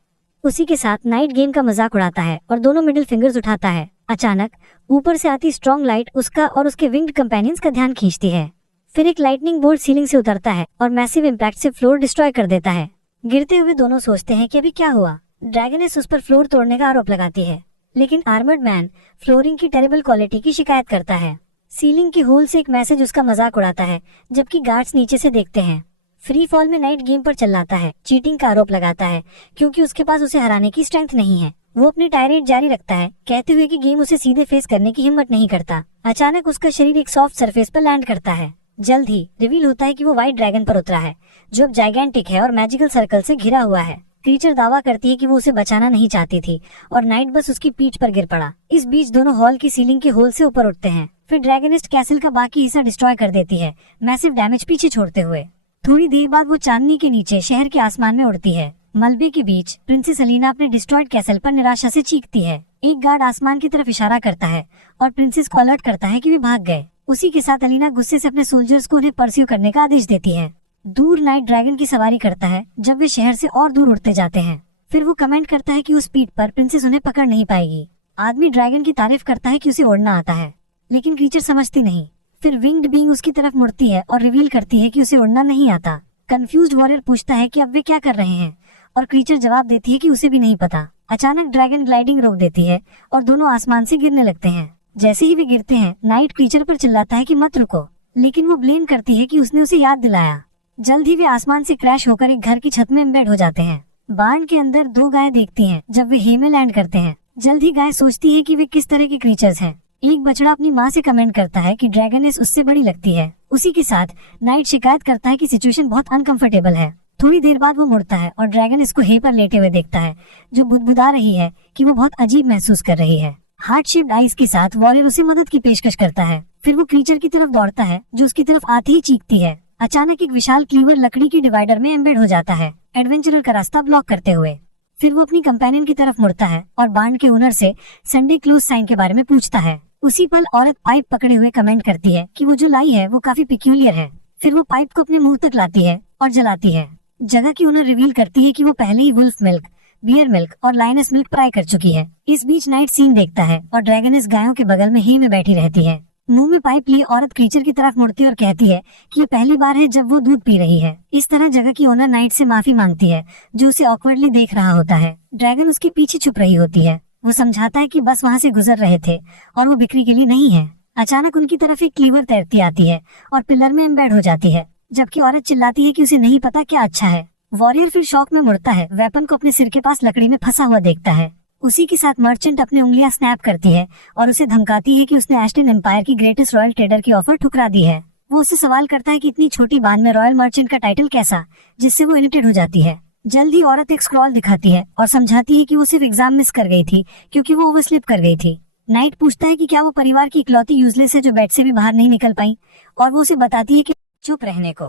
उसी के साथ नाइट गेम का मजाक उड़ाता है और दोनों मिडिल फिंगर्स उठाता है। अचानक ऊपर से आती स्ट्रॉन्ग लाइट उसका और उसके विंग्ड कंपेनियंस का ध्यान खींचती है। फिर एक लाइटनिंग बोल्ट सीलिंग से उतरता है और मैसिव इम्पैक्ट से फ्लोर डिस्ट्रॉय कर देता है। गिरते हुए दोनों सोचते हैं कि अभी क्या हुआ। ड्रैगनेस उस पर फ्लोर तोड़ने का आरोप लगाती है, लेकिन आर्मर्ड मैन फ्लोरिंग की टेरेबल क्वालिटी की शिकायत करता है। सीलिंग की होल से एक मैसेज उसका मजाक उड़ाता है, जबकि गार्ड्स नीचे से देखते हैं। फ्री फॉल में नाइट गेम पर चिल्लाता है, चीटिंग का आरोप लगाता है क्योंकि उसके पास उसे हराने की स्ट्रेंथ नहीं है। वो अपनी टायरेट जारी रखता है, कहते हुए कि गेम उसे सीधे फेस करने की हिम्मत नहीं करता। अचानक उसका शरीर एक सॉफ्ट सरफेस पर लैंड करता है। जल्द ही रिवील होता है कि वो व्हाइट ड्रैगन पर उतरा है, जो अब जाइगेंटिक है और मैजिकल सर्कल से घिरा हुआ है। क्रीचर दावा करती है कि वो उसे बचाना नहीं चाहती थी और नाइट बस उसकी पीठ पर गिर पड़ा। इस बीच दोनों हॉल की सीलिंग के होल से ऊपर उठते हैं। फिर ड्रैगनिस्ट कैसल का बाकी हिस्सा डिस्ट्रॉय कर देती है, मैसिव डैमेज पीछे छोड़ते हुए। थोड़ी देर बाद वो चांदनी के नीचे शहर के आसमान में उड़ती है। मलबे के बीच प्रिंसेस अलीना अपने डिस्ट्रॉयड कैसल पर निराशा से चीखती है। एक गार्ड आसमान की तरफ इशारा करता है और प्रिंसेस को अलर्ट करता है कि वे भाग गए। उसी के साथ अलीना गुस्से से अपने सोल्जर्स को उन्हें परस्यू करने का आदेश देती है। दूर नाइट ड्रैगन की सवारी करता है जब वे शहर से और दूर उड़ते जाते हैं। फिर वो कमेंट करता है कि उस स्पीड पर प्रिंसेस उन्हें पकड़ नहीं पाएगी। आदमी ड्रैगन की तारीफ करता है कि उसे उड़ना आता है, लेकिन क्रीचर समझती नहीं। फिर विंग्ड बीइंग उसकी तरफ मुड़ती है और रिवील करती है कि उसे उड़ना नहीं आता। कंफ्यूज्ड वॉरियर पूछता है कि अब वे क्या कर रहे हैं और क्रीचर जवाब देती है कि उसे भी नहीं पता। अचानक ड्रैगन ग्लाइडिंग रोक देती है और दोनों आसमान से गिरने लगते हैं। जैसे ही वे गिरते हैं, नाइट क्रीचर पर चिल्लाता है कि मत रुको, लेकिन वो ब्लेम करती है कि उसने उसे याद दिलाया। जल्द ही वे आसमान से क्रैश होकर एक घर की छत में एम्बेड हो जाते हैं। बार्न के अंदर दो गाय देखती हैं जब वे हे में लैंड करते हैं। जल्द ही गाय सोचती है कि वे किस तरह के क्रीचर्स हैं। एक बछड़ा अपनी माँ से कमेंट करता है कि ड्रैगनेस उससे बड़ी लगती है। उसी के साथ नाइट शिकायत करता है कि सिचुएशन बहुत अनकंफर्टेबल है। थोड़ी देर बाद वो मुड़ता है और ड्रैगन इसको हे पर लेटे हुए देखता है, जो बुदबुदा रही है कि वो बहुत अजीब महसूस कर रही है। हार्ट शेप्ड आइज के साथ वॉरियर उसे मदद की पेशकश करता है। फिर वो क्रीचर की तरफ दौड़ता है, जो उसकी तरफ आते ही चीखती है। अचानक एक विशाल क्लीवर लकड़ी की डिवाइडर में एम्बेड हो जाता है, एडवेंचरर का रास्ता ब्लॉक करते हुए। फिर वो अपनी कंपेनियन की तरफ मुड़ता है और बार्न के ओनर से संडे क्लोज साइन के बारे में पूछता है। उसी पल औरत पाइप पकड़े हुए कमेंट करती है कि वो जो लाई है वो काफी पिक्यूलियर है। फिर वो पाइप को अपने मुंह तक लाती है और जलाती है। जगह की ओनर रिवील करती है कि वो पहले ही वुल्फ मिल्क, बियर मिल्क और लाइनस मिल्क ट्राई कर चुकी है। इस बीच नाइट सीन देखता है और ड्रैगनेस गायों के बगल में हे में बैठी रहती है। मुंह में पाइप लिए औरत क्रीचर की तरफ मुड़ती और कहती है कि ये पहली बार है जब वो दूध पी रही है। इस तरह जगह की ओनर नाइट से माफी मांगती है, जो उसे ऑकवर्डली देख रहा होता है। ड्रैगन उसके पीछे छुप रही होती है। वो समझाता है कि बस वहाँ से गुजर रहे थे और वो बिक्री के लिए नहीं है। अचानक उनकी तरफ एक क्लीवर तैरती आती है और पिलर में एम्बेड हो जाती है, जबकि औरत चिल्लाती है कि उसे नहीं पता क्या अच्छा है। वॉरियर फिर शॉक में मुड़ता है, वेपन को अपने सिर के पास लकड़ी में फंसा हुआ देखता है। उसी के साथ मर्चेंट अपनी उंगलियां स्नैप करती है और उसे धमकाती है कि उसने एस्टन एम्पायर की ग्रेटेस्ट रॉयल ट्रेडर की ऑफर ठुकरा दी है। वो उससे सवाल करता है कि इतनी छोटी बात में रॉयल मर्चेंट का टाइटल कैसा, जिससे वो इरिटेट हो जाती है। जल्द ही औरत एक स्क्रॉल दिखाती है और समझाती है कि वो सिर्फ एग्जाम मिस कर गई थी क्योंकि वो ओवरस्लिप कर गई थी। नाइट पूछता है कि क्या वो परिवार की इकलौती यूजलेस है जो बेड से भी बाहर नहीं निकल पाई, और वो उसे बताती है कि चुप रहने को।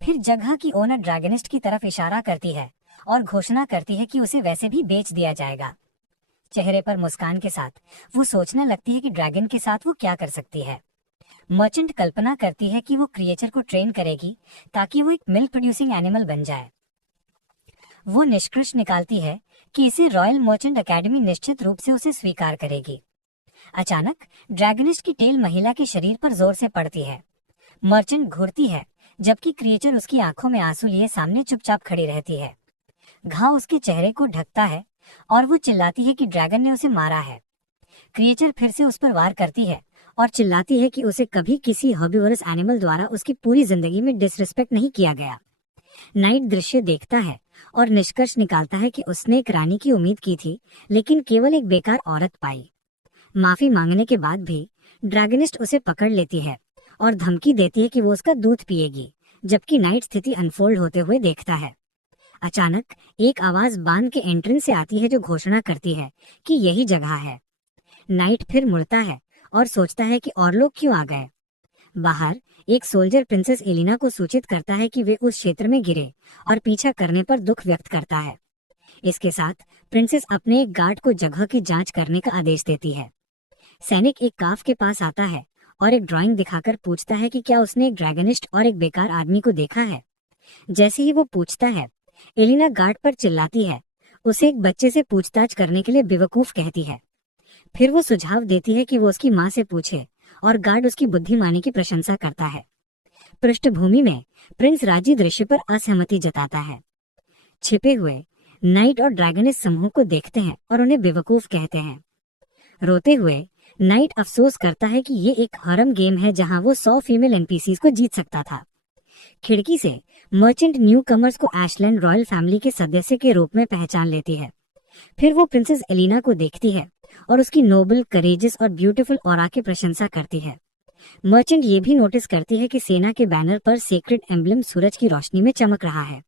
फिर जगह की ओनर ड्रैगनिस्ट की तरफ इशारा करती है और घोषणा करती है कि उसे वैसे भी बेच दिया जाएगा। चेहरे पर मुस्कान के साथ वो सोचने लगती है कि ड्रैगन के साथ वो क्या कर सकती है। मर्चेंट कल्पना करती है कि वो क्रिएचर को ट्रेन करेगी ताकि वो एक मिल्क प्रोड्यूसिंग एनिमल बन जाए। वो निष्कर्ष निकालती है कि इसे रॉयल मर्चेंट एकेडमी निश्चित रूप से उसे स्वीकार करेगी। अचानक ड्रैगनिस्ट की टेल महिला के शरीर पर जोर से पड़ती है। मर्चेंट घूरती है, जबकि क्रिएचर उसकी आंखों में आंसू लिए सामने चुपचाप खड़ी रहती है। घाव उसके चेहरे को ढकता है और वो चिल्लाती है कि ड्रैगन ने उसे मारा है। क्रिएचर फिर से उस पर वार करती है और चिल्लाती है कि उसे कभी किसी हर्बिवोरस एनिमल द्वारा उसकी पूरी जिंदगी में डिसरिस्पेक्ट नहीं किया गया। नाइट दृश्य देखता है और निष्कर्ष निकालता है कि उसने एक रानी की उम्मीद की थी, लेकिन केवल एक बेकार औरत पाई। माफी मांगने के बाद भी ड्रैगनिस्ट उसे पकड़ लेती है और धमकी देती है कि वो उसका दूध पिएगी, जबकि नाइट स्थिति अनफोल्ड होते हुए देखता है। अचानक एक आवाज बांध के एंट्रेंस से आती है जो घोषणा करती है कि यही जगह है। नाइट फिर मुड़ता है और सोचता है कि और लोग क्यों आ गए। बाहर एक सोल्जर प्रिंसेस एलिना को सूचित करता है कि वे उस क्षेत्र में गिरे और पीछा करने पर दुख व्यक्त करता है। इसके साथ प्रिंसेस अपने एक गार्ड को जगह की जांच करने का आदेश देती है। सैनिक एक काफ के पास आता है और एक ड्राइंग दिखाकर पूछता है कि क्या उसने एक ड्रैगनिस्ट और एक बेकार आदमी को देखा है। जैसे ही वो पूछता है, एलिना गार्ड पर चिल्लाती है, उसे एक बच्चे से पूछताछ करने के लिए बेवकूफ कहती है। फिर वो सुझाव देती है कि वो उसकी माँ से पूछे और गार्ड उसकी बुद्धिमानी की प्रशंसा करता है। पृष्ठभूमि में प्रिंस राजी दृश्य पर असहमति जताता है। छिपे हुए नाइट और ड्रैगनिस्ट समूह को देखते हैं और उन्हें बेवकूफ कहते हैं। रोते हुए नाइट अफसोस करता है कि ये एक हरम गेम है जहां वो 100 फीमेल एनपीसीज को जीत सकता था। खिड़की से मर्चेंट न्यू कमर्स को एशलैंड रॉयल फैमिली के सदस्य के रूप में पहचान लेती है। फिर वो प्रिंसेस एलिना को देखती है और उसकी नोबल, करेजियस और ब्यूटीफुल ऑरा की प्रशंसा करती है। मर्चेंट ये भी नोटिस करती है कि सेना के बैनर पर सेक्रेड एम्बलम सूरज की रोशनी में चमक रहा है।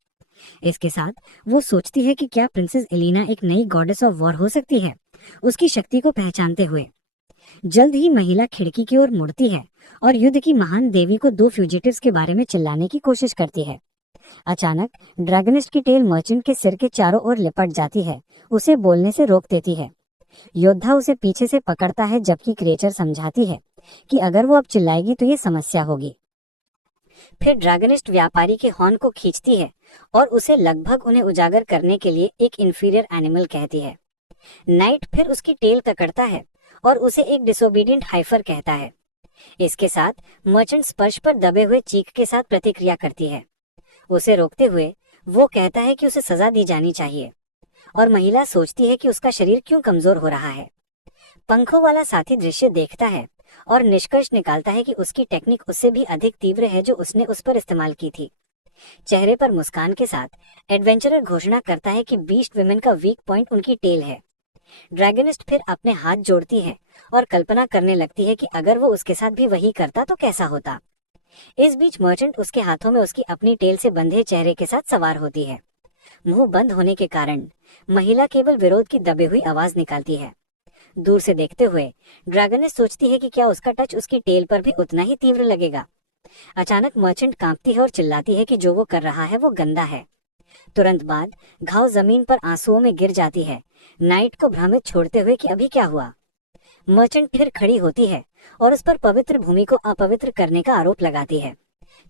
इसके साथ वो सोचती है कि क्या प्रिंसेस एलिना एक नई गॉडेस ऑफ वॉर हो सकती है, उसकी शक्ति को पहचानते हुए। जल्द ही महिला खिड़की की ओर मुड़ती है और युद्ध की महान देवी को 2 फ्यूजिटिव्स के बारे में चिल्लाने की कोशिश करती है। अचानक ड्रैगनिस्ट की टेल मर्चेंट के सिर के चारों ओर लिपट जाती है, उसे बोलने से रोक देती है। योद्धा उसे पीछे से पकड़ता है जबकि क्रिएचर समझाती है कि अगर वो अब चिल्लाएगी तो ये समस्या होगी। फिर ड्रैगनिस्ट व्यापारी के हॉर्न को खींचती है और उसे लगभग उन्हें उजागर करने के लिए एक इंफीरियर एनिमल कहती है। नाइट फिर उसकी टेल पकड़ता है और उसे एक डिसोबीडियंट हाइफर कहता है। इसके साथ मर्चेंट स्पर्श पर दबे हुए चीख के साथ प्रतिक्रिया करती है। उसे रोकते हुए वो कहता है कि उसे सजा दी जानी चाहिए और महिला सोचती है कि उसका शरीर क्यों कमजोर हो रहा है। पंखों वाला साथी दृश्य देखता है और निष्कर्ष निकालता है कि उसकी टेक्निक उससे भी अधिक तीव्र है जो उसने उस पर इस्तेमाल की थी। चेहरे पर मुस्कान के साथ एडवेंचरर घोषणा करता है कि बीस्ट वुमेन का वीक पॉइंट उनकी टेल है। ड्रैगनिस्ट फिर अपने हाथ जोड़ती है और कल्पना करने लगती है कि अगर वो उसके साथ भी वही करता तो कैसा होता। इस बीच मर्चेंट उसके हाथों में उसकी अपनी टेल से बंधे चेहरे के साथ सवार होती है। मुंह बंद होने के कारण महिला केवल विरोध की दबी हुई आवाज निकालती है। दूर से देखते हुए ड्रैगनिस्ट सोचती है कि क्या उसका टच उसकी टेल पर भी उतना ही तीव्र लगेगा। अचानक मर्चेंट कांपती है और चिल्लाती है कि जो वो कर रहा है वो गंदा है। तुरंत बाद घाव जमीन पर आंसुओं में गिर जाती है, नाइट को भ्रमित छोड़ते हुए कि अभी क्या हुआ। मर्चेंट फिर खड़ी होती है और उस पर पवित्र भूमि को अपवित्र करने का आरोप लगाती है।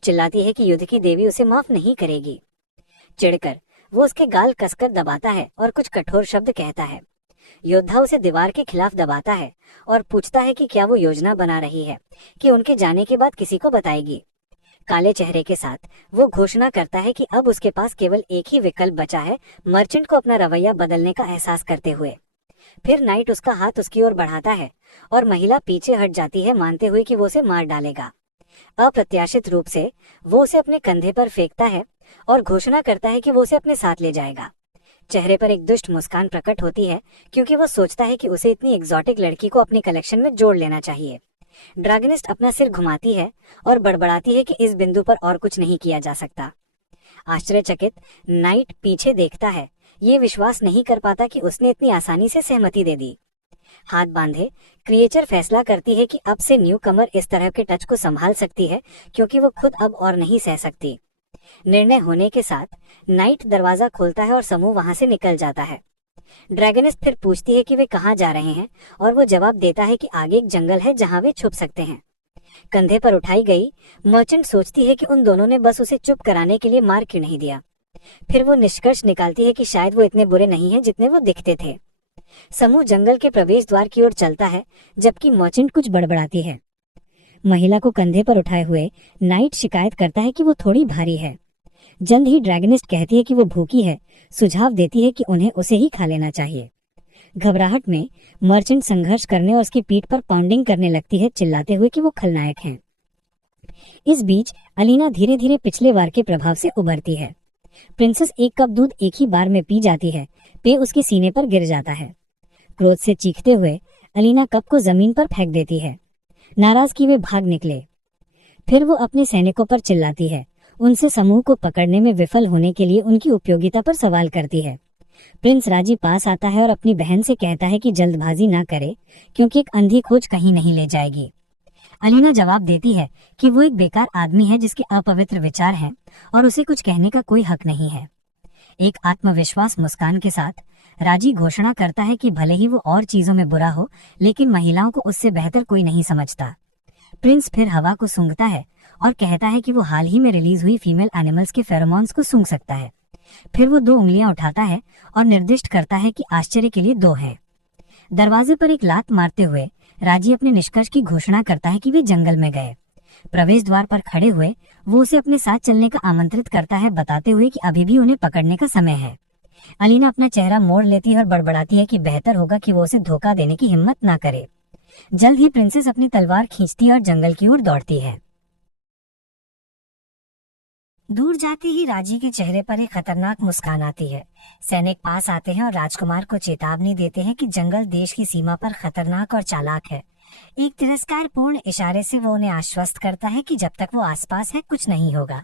चिल्लाती है कि युद्ध की देवी उसे माफ नहीं करेगी। चिढ़कर वो उसके गाल कसकर दबाता है और कुछ कठोर शब्द कहता है। योद्धा उसे दीवार के खिलाफ दबाता है और पूछता है कि क्या वो योजना बना रही है कि उनके जाने के बाद किसी को बताएगी। काले चेहरे के साथ वो घोषणा करता है कि अब उसके पास केवल एक ही विकल्प बचा है, मर्चेंट को अपना रवैया बदलने का एहसास करते हुए। फिर नाइट उसका हाथ उसकी ओर बढ़ाता है और महिला पीछे हट जाती है, मानते हुए कि वो उसे मार डालेगा। अप्रत्याशित रूप से वो उसे अपने कंधे पर फेंकता है और घोषणा करता है कि वो उसे अपने साथ ले जाएगा। चेहरे पर एक दुष्ट मुस्कान प्रकट होती है क्योंकि वो सोचता है कि उसे इतनी एग्जॉटिक लड़की को अपने कलेक्शन में जोड़ लेना चाहिए। ड्रैगनिस्ट अपना सिर घुमाती है और बड़बड़ाती है कि इस बिंदु पर और कुछ नहीं किया जा सकता। आश्चर्यचकित नाइट पीछे देखता है, ये विश्वास नहीं कर पाता कि उसने इतनी आसानी से सहमति दे दी। हाथ बांधे क्रिएचर फैसला करती है कि अब से न्यू कमर इस तरह के टच को संभाल सकती है क्योंकि वो खुद अब और नहीं सह सकती। निर्णय होने के साथ नाइट दरवाजा खोलता है और समूह वहां से निकल जाता है। ड्रैगनिस्ट फिर पूछती है कि वे कहाँ जा रहे हैं और वो जवाब देता है कि आगे एक जंगल है जहाँ वे छुप सकते हैं। कंधे पर उठाई गई मर्चेंट सोचती है कि उन दोनों ने बस उसे चुप कराने के लिए मार क्यों नहीं दिया। फिर वो निष्कर्ष निकालती है कि शायद वो इतने बुरे नहीं हैं जितने वो दिखते थे। समूह जंगल के प्रवेश द्वार की ओर चलता है जबकि मर्चेंट कुछ बड़बड़ाती है। महिला को कंधे पर उठाए हुए नाइट शिकायत करता है कि वो थोड़ी भारी है। जल्द ही ड्रैगनिस्ट कहती है कि वो भूखी है, सुझाव देती है कि उन्हें उसे ही खा लेना चाहिए। घबराहट में मर्चेंट संघर्ष करने और उसकी पीठ पर पाउंडिंग करने लगती है, चिल्लाते हुए कि वो खलनायक हैं। इस बीच अलीना धीरे धीरे पिछले वार के प्रभाव से उभरती है। प्रिंसेस एक कप दूध एक ही बार में पी जाती है, पेय उसके सीने पर गिर जाता है। क्रोध से चीखते हुए अलीना कप को जमीन पर फेंक देती है, नाराज कि वे भाग निकले। फिर वो अपने सैनिकों पर चिल्लाती है, उनसे समूह को पकड़ने में विफल होने के लिए उनकी उपयोगिता पर सवाल करती है। प्रिंस राजी पास आता है और अपनी बहन से कहता है कि जल्दबाजी ना करे, क्योंकि एक अंधी खोज कहीं नहीं ले जाएगी। अलीना जवाब देती है कि वो एक बेकार आदमी है जिसके अपवित्र विचार हैं और उसे कुछ कहने का कोई हक नहीं है। एक आत्मविश्वास मुस्कान के साथ राजी घोषणा करता है कि भले ही वो और चीजों में बुरा हो, लेकिन महिलाओं को उससे बेहतर कोई नहीं समझता। प्रिंस फिर हवा को सूंघता है और कहता है कि वो हाल ही में रिलीज हुई फीमेल एनिमल्स के फेरोमोन्स को सूंघ सकता है। फिर वो 2 उंगलियां उठाता है और निर्दिष्ट करता है कि आश्चर्य के लिए 2 है। दरवाजे पर एक लात मारते हुए राजी अपने निष्कर्ष की घोषणा करता है कि वे जंगल में गए। प्रवेश द्वार पर खड़े हुए वो उसे अपने साथ चलने का आमंत्रित करता है, बताते हुए कि अभी भी उन्हें पकड़ने का समय है। अलीना अपना चेहरा मोड़ लेती है और बड़बड़ाती है कि बेहतर होगा कि वो उसे धोखा देने की हिम्मत ना करे। जल्द ही प्रिंसेस अपनी तलवार खींचती है और जंगल की ओर दौड़ती है। दूर जाते ही राजी के चेहरे पर एक खतरनाक मुस्कान आती है। सैनिक पास आते हैं और राजकुमार को चेतावनी देते हैं कि जंगल देश की सीमा पर खतरनाक और चालाक है। एक तिरस्कारपूर्ण इशारे से वो उन्हें आश्वस्त करता है कि जब तक वो आसपास है कुछ नहीं होगा।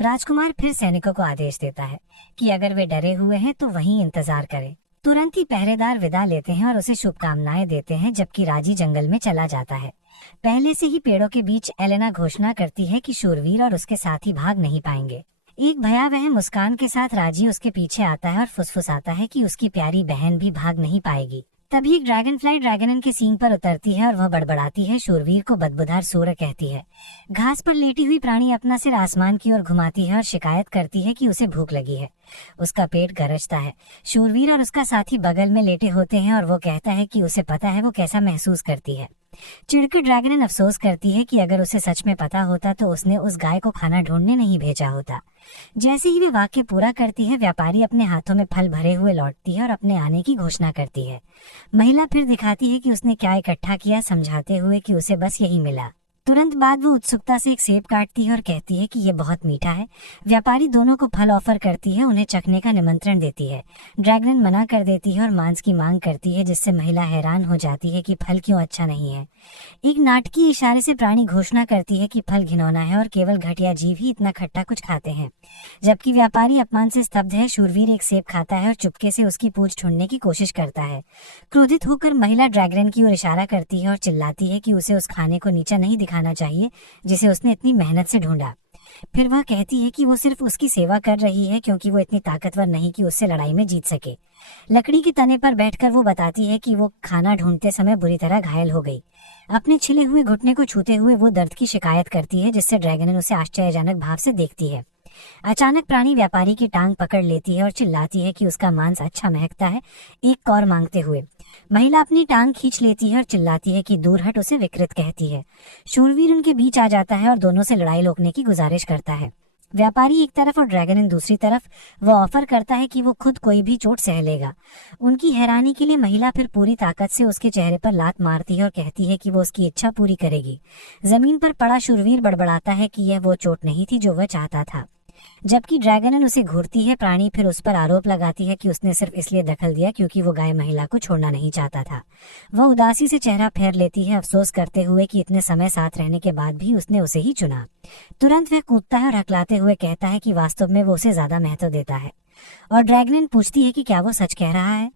राजकुमार फिर सैनिकों को आदेश देता है कि अगर वे डरे हुए हैं तो वहीं इंतजार करें। तुरंत ही पहरेदार विदा लेते हैं और उसे शुभकामनाएं देते हैं, जबकि राजी जंगल में चला जाता है। पहले से ही पेड़ों के बीच एलेना घोषणा करती है कि शूरवीर और उसके साथी भाग नहीं पाएंगे। एक भयावह मुस्कान के साथ राजी उसके पीछे आता है और फुसफुसाता है कि उसकी प्यारी बहन भी भाग नहीं पाएगी। तभी एक ड्रैगनफ्लाई ड्रैगनन के सींग पर उतरती है और वह बड़बड़ाती है, शूरवीर को बदबूदार सूअर कहती है। घास पर लेटी हुई प्राणी अपना सिर आसमान की ओर घुमाती है और शिकायत करती है कि उसे भूख लगी है। उसका पेट गरजता है। शूरवीर और उसका साथी बगल में लेटे होते हैं और वो कहता है कि उसे पता है वो कैसा महसूस करती है। चिढ़कर ड्रैगनन अफसोस करती है कि अगर उसे सच में पता होता तो उसने उस गाय को खाना ढूंढने नहीं भेजा होता। जैसे ही वे वाक्य पूरा करती है, व्यापारी अपने हाथों में फल भरे हुए लौटती है और अपने आने की घोषणा करती है। महिला फिर दिखाती है कि उसने क्या इकट्ठा किया, समझाते हुए कि उसे बस यही मिला। तुरंत बाद वो उत्सुकता से एक सेब काटती है और कहती है कि ये बहुत मीठा है। व्यापारी दोनों को फल ऑफर करती है, उन्हें चखने का निमंत्रण देती है। ड्रैगन मना कर देती है और मांस की मांग करती है, जिससे महिला हैरान हो जाती है कि फल क्यों अच्छा नहीं है। एक नाटकीय इशारे से प्राणी घोषणा करती है कि फल घिनौना है और केवल घटिया जीव ही इतना खट्टा कुछ खाते हैं। जबकि व्यापारी अपमान से स्तब्ध है, शूरवीर एक सेब खाता है और चुपके से उसकी पूंछ ढूंढने की कोशिश करता है। क्रोधित होकर महिला ड्रैगन की ओर इशारा करती है और चिल्लाती है कि उसे उस खाने को नीचा नहीं दिखाना चाहिए जिसे उसने इतनी मेहनत से ढूंढा। फिर वह कहती है कि वो सिर्फ उसकी सेवा कर रही है क्योंकि वो इतनी ताकतवर नहीं कि उससे लड़ाई में जीत सके। लकड़ी के तने पर बैठकर वो बताती है कि वो खाना ढूंढते समय बुरी तरह घायल हो गई। अपने छिले हुए घुटने को छूते हुए वो दर्द की शिकायत करती है, जिससे ड्रैगन उसे आश्चर्यजनक भाव से देखती है। अचानक प्राणी व्यापारी की टांग पकड़ लेती है और चिल्लाती है कि उसका मांस अच्छा महकता है, एक कौर मांगते हुए। महिला अपनी टांग खींच लेती है और चिल्लाती है कि दूर हट, उसे विकृत कहती है। शूरवीर उनके बीच आ जाता है और दोनों से लड़ाई रोकने की गुजारिश करता है। व्यापारी एक तरफ और ड्रैगन दूसरी तरफ। वो ऑफर करता है कि वो खुद कोई भी चोट सह लेगा। उनकी हैरानी के लिए महिला फिर पूरी ताकत से उसके चेहरे पर लात मारती है और कहती है कि वो उसकी इच्छा पूरी करेगी। जमीन पर पड़ा शूरवीर बड़बड़ाता है कि यह वो चोट नहीं थी जो वह चाहता था। जबकि ड्रैगन उसे घूरती है, प्राणी फिर उस पर आरोप लगाती है कि उसने सिर्फ इसलिए दखल दिया क्योंकि वो गाय महिला को छोड़ना नहीं चाहता था। वह उदासी से चेहरा फेर लेती है, अफसोस करते हुए कि इतने समय साथ रहने के बाद भी उसने उसे ही चुना। तुरंत वह कूदता है और हकलाते हुए कहता है कि वास्तव में वो उसे ज्यादा महत्व देता है। और ड्रैगन पूछती है कि क्या वो सच कह रहा है।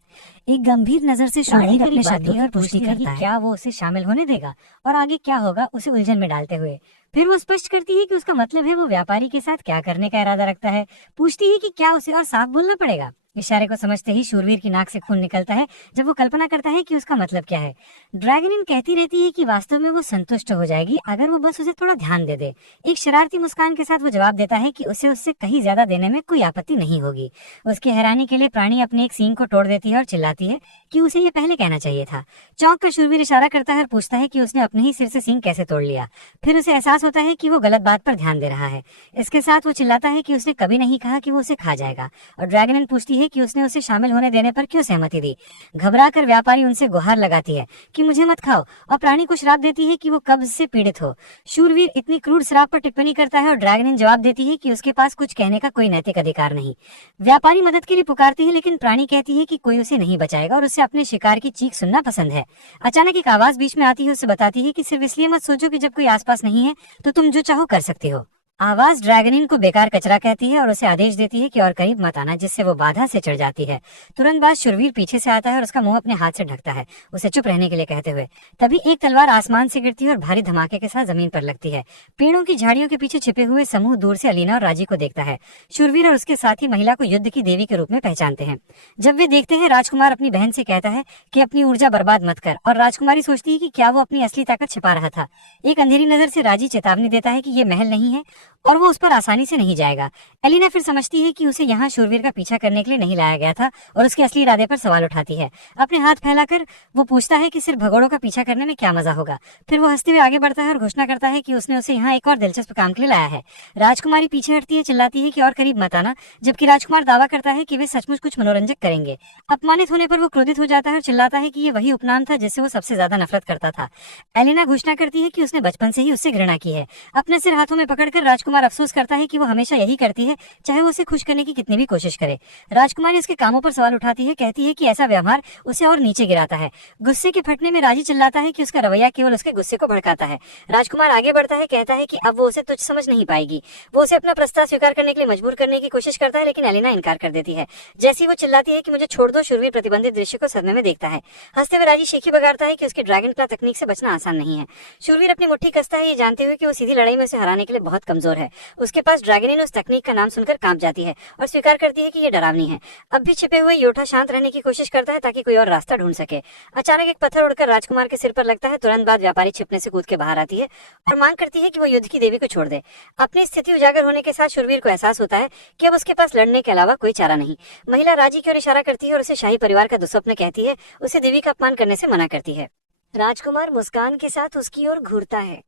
एक गंभीर नजर से शूरवीर अपने शब्दों और पुष्टि करता है। क्या वो उसे शामिल होने देगा और आगे क्या होगा, उसे उलझन में डालते हुए। फिर वो स्पष्ट करती है कि उसका मतलब है वो व्यापारी के साथ क्या करने का इरादा रखता है। पूछती है कि क्या उसे और साफ बोलना पड़ेगा। इशारे को समझते ही शूरवीर की नाक से खून निकलता है जब वो कल्पना करता है कि उसका मतलब क्या है। ड्रैगन कहती रहती है कि वास्तव में वो संतुष्ट हो जाएगी अगर वो बस उसे थोड़ा ध्यान दे दे। एक शरारती मुस्कान के साथ वो जवाब देता है कि उसे उससे कहीं ज्यादा देने में कोई आपत्ति नहीं होगी। उसकी हैरानी के लिए प्राणी अपने एक सींग को तोड़ देती है और चिल्लाती है कि उसे ये पहले कहना चाहिए था। चौंक कर शूरवीर इशारा करता है और पूछता है कि उसने अपने ही सिर से सींग कैसे तोड़ लिया। फिर उसे एहसास होता है कि वो गलत बात पर ध्यान दे रहा है। इसके साथ वो चिल्लाता है कि उसने कभी नहीं कहा कि वो उसे खा जाएगा। और ड्रैगन पूछती है कि उसने उसे शामिल होने देने पर क्यों सहमति दी। घबराकर व्यापारी उनसे गुहार लगाती है कि मुझे मत खाओ, और प्राणी को श्राप देती है कि वो कब्ज से पीड़ित हो। शूरवीर इतनी क्रूर श्राप पर टिप्पणी करता है और ड्रैगन जवाब देती है कि उसके पास कुछ कहने का कोई नैतिक अधिकार नहीं। व्यापारी मदद के लिए पुकारती है, लेकिन प्राणी कहती है कि कोई उसे नहीं बचाएगा और उसे अपने शिकार की चीख सुनना पसंद है। अचानक एक आवाज बीच में आती है, उसे बताती है कि सिर्फ इसलिए मत सोचो कि जब कोई आसपास नहीं है तो तुम जो चाहो कर सकते हो। आवाज ड्रैगनिन को बेकार कचरा कहती है और उसे आदेश देती है कि और करीब मत आना, जिससे वो बाधा से चढ़ जाती है। तुरंत बाद शूरवीर पीछे से आता है और उसका मुंह अपने हाथ से ढकता है, उसे चुप रहने के लिए कहते हुए। तभी एक तलवार आसमान से गिरती है और भारी धमाके के साथ जमीन पर लगती है। पेड़ों की झाड़ियों के पीछे छिपे हुए समूह दूर से अलीना और राजी को देखता है। शूरवीर और उसके साथी महिला को युद्ध की देवी के रूप में पहचानते हैं। जब वे देखते हैं, राजकुमार अपनी बहन से कहता है कि अपनी ऊर्जा बर्बाद मत कर, और राजकुमारी सोचती है कि क्या वो अपनी असली ताकत छिपा रहा था। एक अंधेरी नजर से राजी चेतावनी देता है कि ये महल नहीं है और वो उस पर आसानी से नहीं जाएगा। एलिना फिर समझती है कि उसे यहाँ शूरवीर का पीछा करने के लिए नहीं लाया गया था और उसके असली इरादे पर सवाल उठाती है। अपने हाथ फैलाकर वो पूछता है कि सिर्फ भगोड़ों का पीछा करने में क्या मजा होगा। फिर वो हंसते हुए आगे बढ़ता है और घोषणा करता है कि उसने उसे यहाँ एक और दिलचस्प काम के लिए लाया है। राजकुमारी पीछे हटती है, चिल्लाती है कि और करीब मत आना, जबकि राजकुमार दावा करता है कि वे सचमुच कुछ मनोरंजक करेंगे। अपमानित होने पर वो क्रोधित हो जाता है और चिल्लाता है कि ये वही उपनाम था जिससे वो सबसे ज्यादा नफरत करता था। एलिना घोषणा करती है कि उसने बचपन से ही उससे घृणा की है। अपने सिर हाथों में पकड़कर राजकुमार अफसोस करता है कि वो हमेशा यही करती है, चाहे वो उसे खुश करने की कितनी भी कोशिश करे। राजकुमारी उसके कामों पर सवाल उठाती है, कहती है कि ऐसा व्यवहार उसे और नीचे गिराता है। गुस्से के फटने में राजी चिल्लाता है कि उसका रवैया केवल उसके गुस्से को भड़काता है। राजकुमार आगे बढ़ता है, कहता है कि अब वो उसे तुच्छ समझ नहीं पाएगी। वो उसे अपना प्रस्ताव स्वीकार करने के लिए मजबूर करने की कोशिश करता है, लेकिन एलिना इनकार कर देती है। जैसी वो चिल्लाती है कि मुझे छोड़ दो, शूरवीर प्रतिबंधित दृश्य को सदमे में देखता है। हंसते हुए राजी शेखी बगाड़ता है कि उसके ड्रैगन क्लॉ तकनीक से बचना आसान नहीं है। शूरवीर अपनी मुट्ठी कसता है, ये जानते हुए कि वो सीधी लड़ाई में उसे हराने के लिए बहुत कमजोर है। उसके पास ड्रैगनिन उस तकनीक का नाम सुनकर कांप जाती है और स्वीकार करती है कि ये डरावनी है। अब भी छिपे हुए योठा शांत रहने की कोशिश करता है ताकि कोई और रास्ता ढूंढ सके। अचानक एक पत्थर उड़कर राजकुमार के सिर पर लगता है। तुरंत बाद व्यापारी छिपने से कूद के बाहर आती है और मांग करती है कि वो युद्ध की देवी को छोड़ दे। अपनी स्थिति उजागर होने के साथ शूरवीर को एहसास होता है कि अब उसके पास लड़ने के अलावा कोई चारा नहीं। महिला राजी की ओर इशारा करती है और उसे शाही परिवार का दुस्वप्न कहती है। उसे देवी का अपमान करने से मना करती है। राजकुमार मुस्कान के साथ उसकी ओर घूरता है,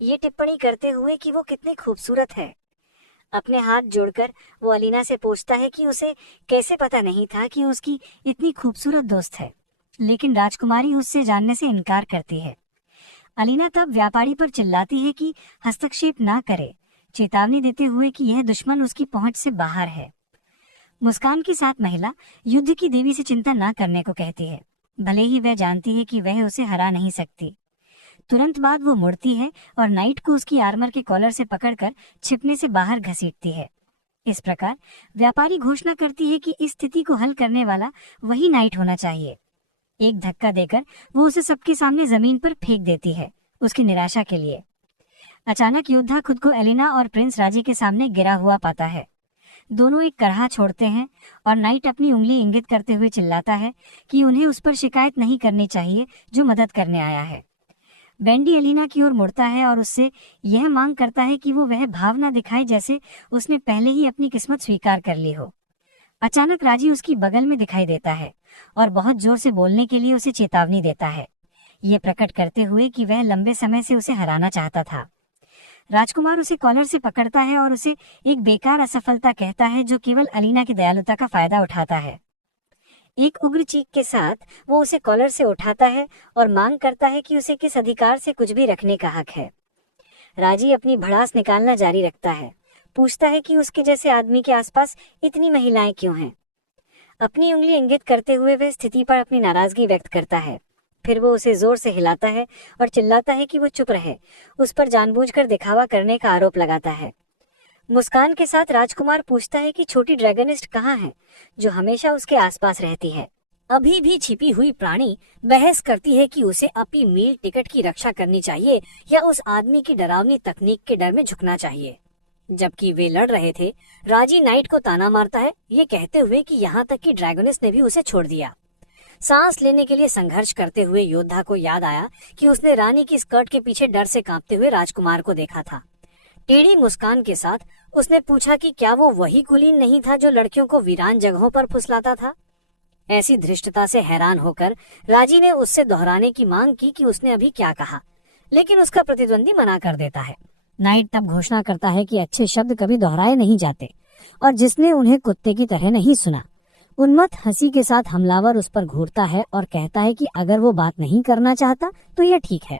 ये टिप्पणी करते हुए कि वो कितनी खूबसूरत है। अपने हाथ जोड़कर वो अलीना से पूछता है कि उसे कैसे पता नहीं था कि उसकी इतनी खूबसूरत दोस्त है, लेकिन राजकुमारी उससे जानने से इनकार करती है। अलीना तब व्यापारी पर चिल्लाती है कि हस्तक्षेप ना करे, चेतावनी देते हुए कि यह दुश्मन उसकी पहुंच से बाहर है। मुस्कान के साथ महिला युद्ध की देवी से चिंता ना करने को कहती है, भले ही वह जानती है कि वह उसे हरा नहीं सकती। तुरंत बाद वो मुड़ती है और नाइट को उसकी आर्मर के कॉलर से पकड़कर छिपने से बाहर घसीटती है। इस प्रकार व्यापारी घोषणा करती है कि इस स्थिति को हल करने वाला वही नाइट होना चाहिए। एक धक्का देकर वो उसे सबके सामने जमीन पर फेंक देती है, उसकी निराशा के लिए। अचानक योद्धा खुद को एलिना और प्रिंस राजी के सामने गिरा हुआ पाता है। दोनों एक करहा छोड़ते हैं और नाइट अपनी उंगली इंगित करते हुए चिल्लाता है कि उन्हें उस पर शिकायत नहीं करनी चाहिए जो मदद करने आया है। बेंडी एलिना की ओर मुड़ता है और उससे यह मांग करता है कि वो वह भावना दिखाए जैसे उसने पहले ही अपनी किस्मत स्वीकार कर ली हो। अचानक राजी उसकी बगल में दिखाई देता है और बहुत जोर से बोलने के लिए उसे चेतावनी देता है, ये प्रकट करते हुए कि वह लंबे समय से उसे हराना चाहता था। राजकुमार उसे कॉलर से पकड़ता है और उसे एक बेकार असफलता कहता है जो केवल अलीना की दयालुता का फायदा उठाता है। एक उग्र चीख के साथ वो उसे कॉलर से उठाता है और मांग करता है कि उसे किस अधिकार से कुछ भी रखने का हक है। राजी अपनी भड़ास निकालना जारी रखता है, पूछता है कि उसके जैसे आदमी के आसपास इतनी महिलाएं क्यों हैं। अपनी उंगली इंगित करते हुए वह स्थिति पर अपनी नाराजगी व्यक्त करता है। फिर वो उसे जोर से हिलाता है और चिल्लाता है कि वो चुप रहे। उस पर जानबूझकर दिखावा करने का आरोप लगाता है। मुस्कान के साथ राजकुमार पूछता है कि छोटी ड्रैगनिस्ट कहाँ है जो हमेशा उसके आसपास रहती है। अभी भी छिपी हुई प्राणी बहस करती है कि उसे अपनी मील टिकट की रक्षा करनी चाहिए या उस आदमी की डरावनी तकनीक के डर में झुकना चाहिए। जबकि वे लड़ रहे थे, राजी नाइट को ताना मारता है, ये कहते हुए कि यहाँ तक कि ड्रैगनिस्ट ने भी उसे छोड़ दिया। सांस लेने के लिए संघर्ष करते हुए योद्धा को याद आया कि उसने रानी की स्कर्ट के पीछे डर से कांपते हुए राजकुमार को देखा था। टेढ़ी मुस्कान के साथ उसने पूछा कि क्या वो वही कुलीन नहीं था जो लड़कियों को वीरान जगहों पर फुसलाता था। ऐसी धृष्टता से हैरान होकर राजी ने उससे दोहराने की मांग की कि उसने अभी क्या कहा, लेकिन उसका प्रतिद्वंदी मना कर देता है। नाइट तब घोषणा करता है कि अच्छे शब्द कभी दोहराए नहीं जाते और जिसने उन्हें कुत्ते की तरह नहीं सुना। उन्मत्त हंसी के साथ हमलावर उस पर घूरता है और कहता है कि अगर वो बात नहीं करना चाहता तो यह ठीक है।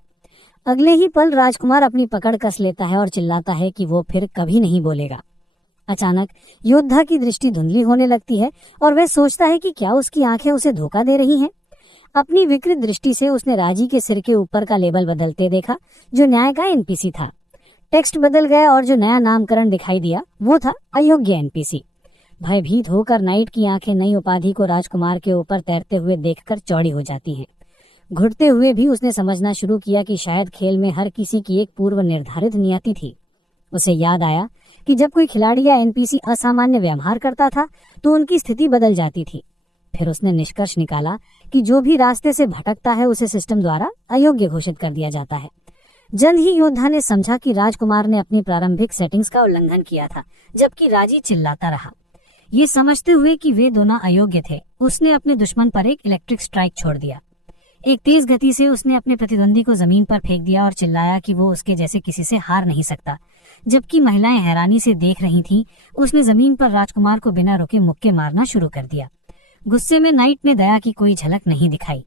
अगले ही पल राजकुमार अपनी पकड़ कस लेता है और चिल्लाता है कि वो फिर कभी नहीं बोलेगा। अचानक योद्धा की दृष्टि धुंधली होने लगती है और वह सोचता है कि क्या उसकी आंखें उसे धोखा दे रही हैं। अपनी विकृत दृष्टि से उसने राजी के सिर के ऊपर का लेबल बदलते देखा जो न्याय का एनपीसी था। टेक्स्ट बदल गया और जो नया नामकरण दिखाई दिया वो था अयोग्य एनपीसी। भयभीत होकर नाइट की आंखें नई उपाधि को राजकुमार के ऊपर तैरते हुए देखकर चौड़ी हो जाती हैं। घुटते हुए भी उसने समझना शुरू किया कि शायद खेल में हर किसी की एक पूर्व निर्धारित नियति थी। उसे याद आया कि जब कोई खिलाड़ी या एनपीसी असामान्य व्यवहार करता था तो उनकी स्थिति बदल जाती थी। फिर उसने निष्कर्ष निकाला कि जो भी रास्ते से भटकता है उसे सिस्टम द्वारा अयोग्य घोषित कर दिया जाता है। जल्द ही योद्धा ने समझा कि राजकुमार ने अपनी प्रारंभिक सेटिंग्स का उल्लंघन किया था, जबकि राजी चिल्लाता रहा। ये समझते हुए कि वे दोनों अयोग्य थे, उसने अपने दुश्मन पर एक इलेक्ट्रिक स्ट्राइक छोड़ दिया। एक तेज गति से उसने अपने प्रतिद्वंदी को जमीन पर फेंक दिया और चिल्लाया कि वो उसके जैसे किसी से हार नहीं सकता। जबकि महिलाएं हैरानी से देख रही थीं, उसने जमीन पर राजकुमार को बिना रुके मुक्के मारना शुरू कर दिया। गुस्से में नाइट ने दया की कोई झलक नहीं दिखाई।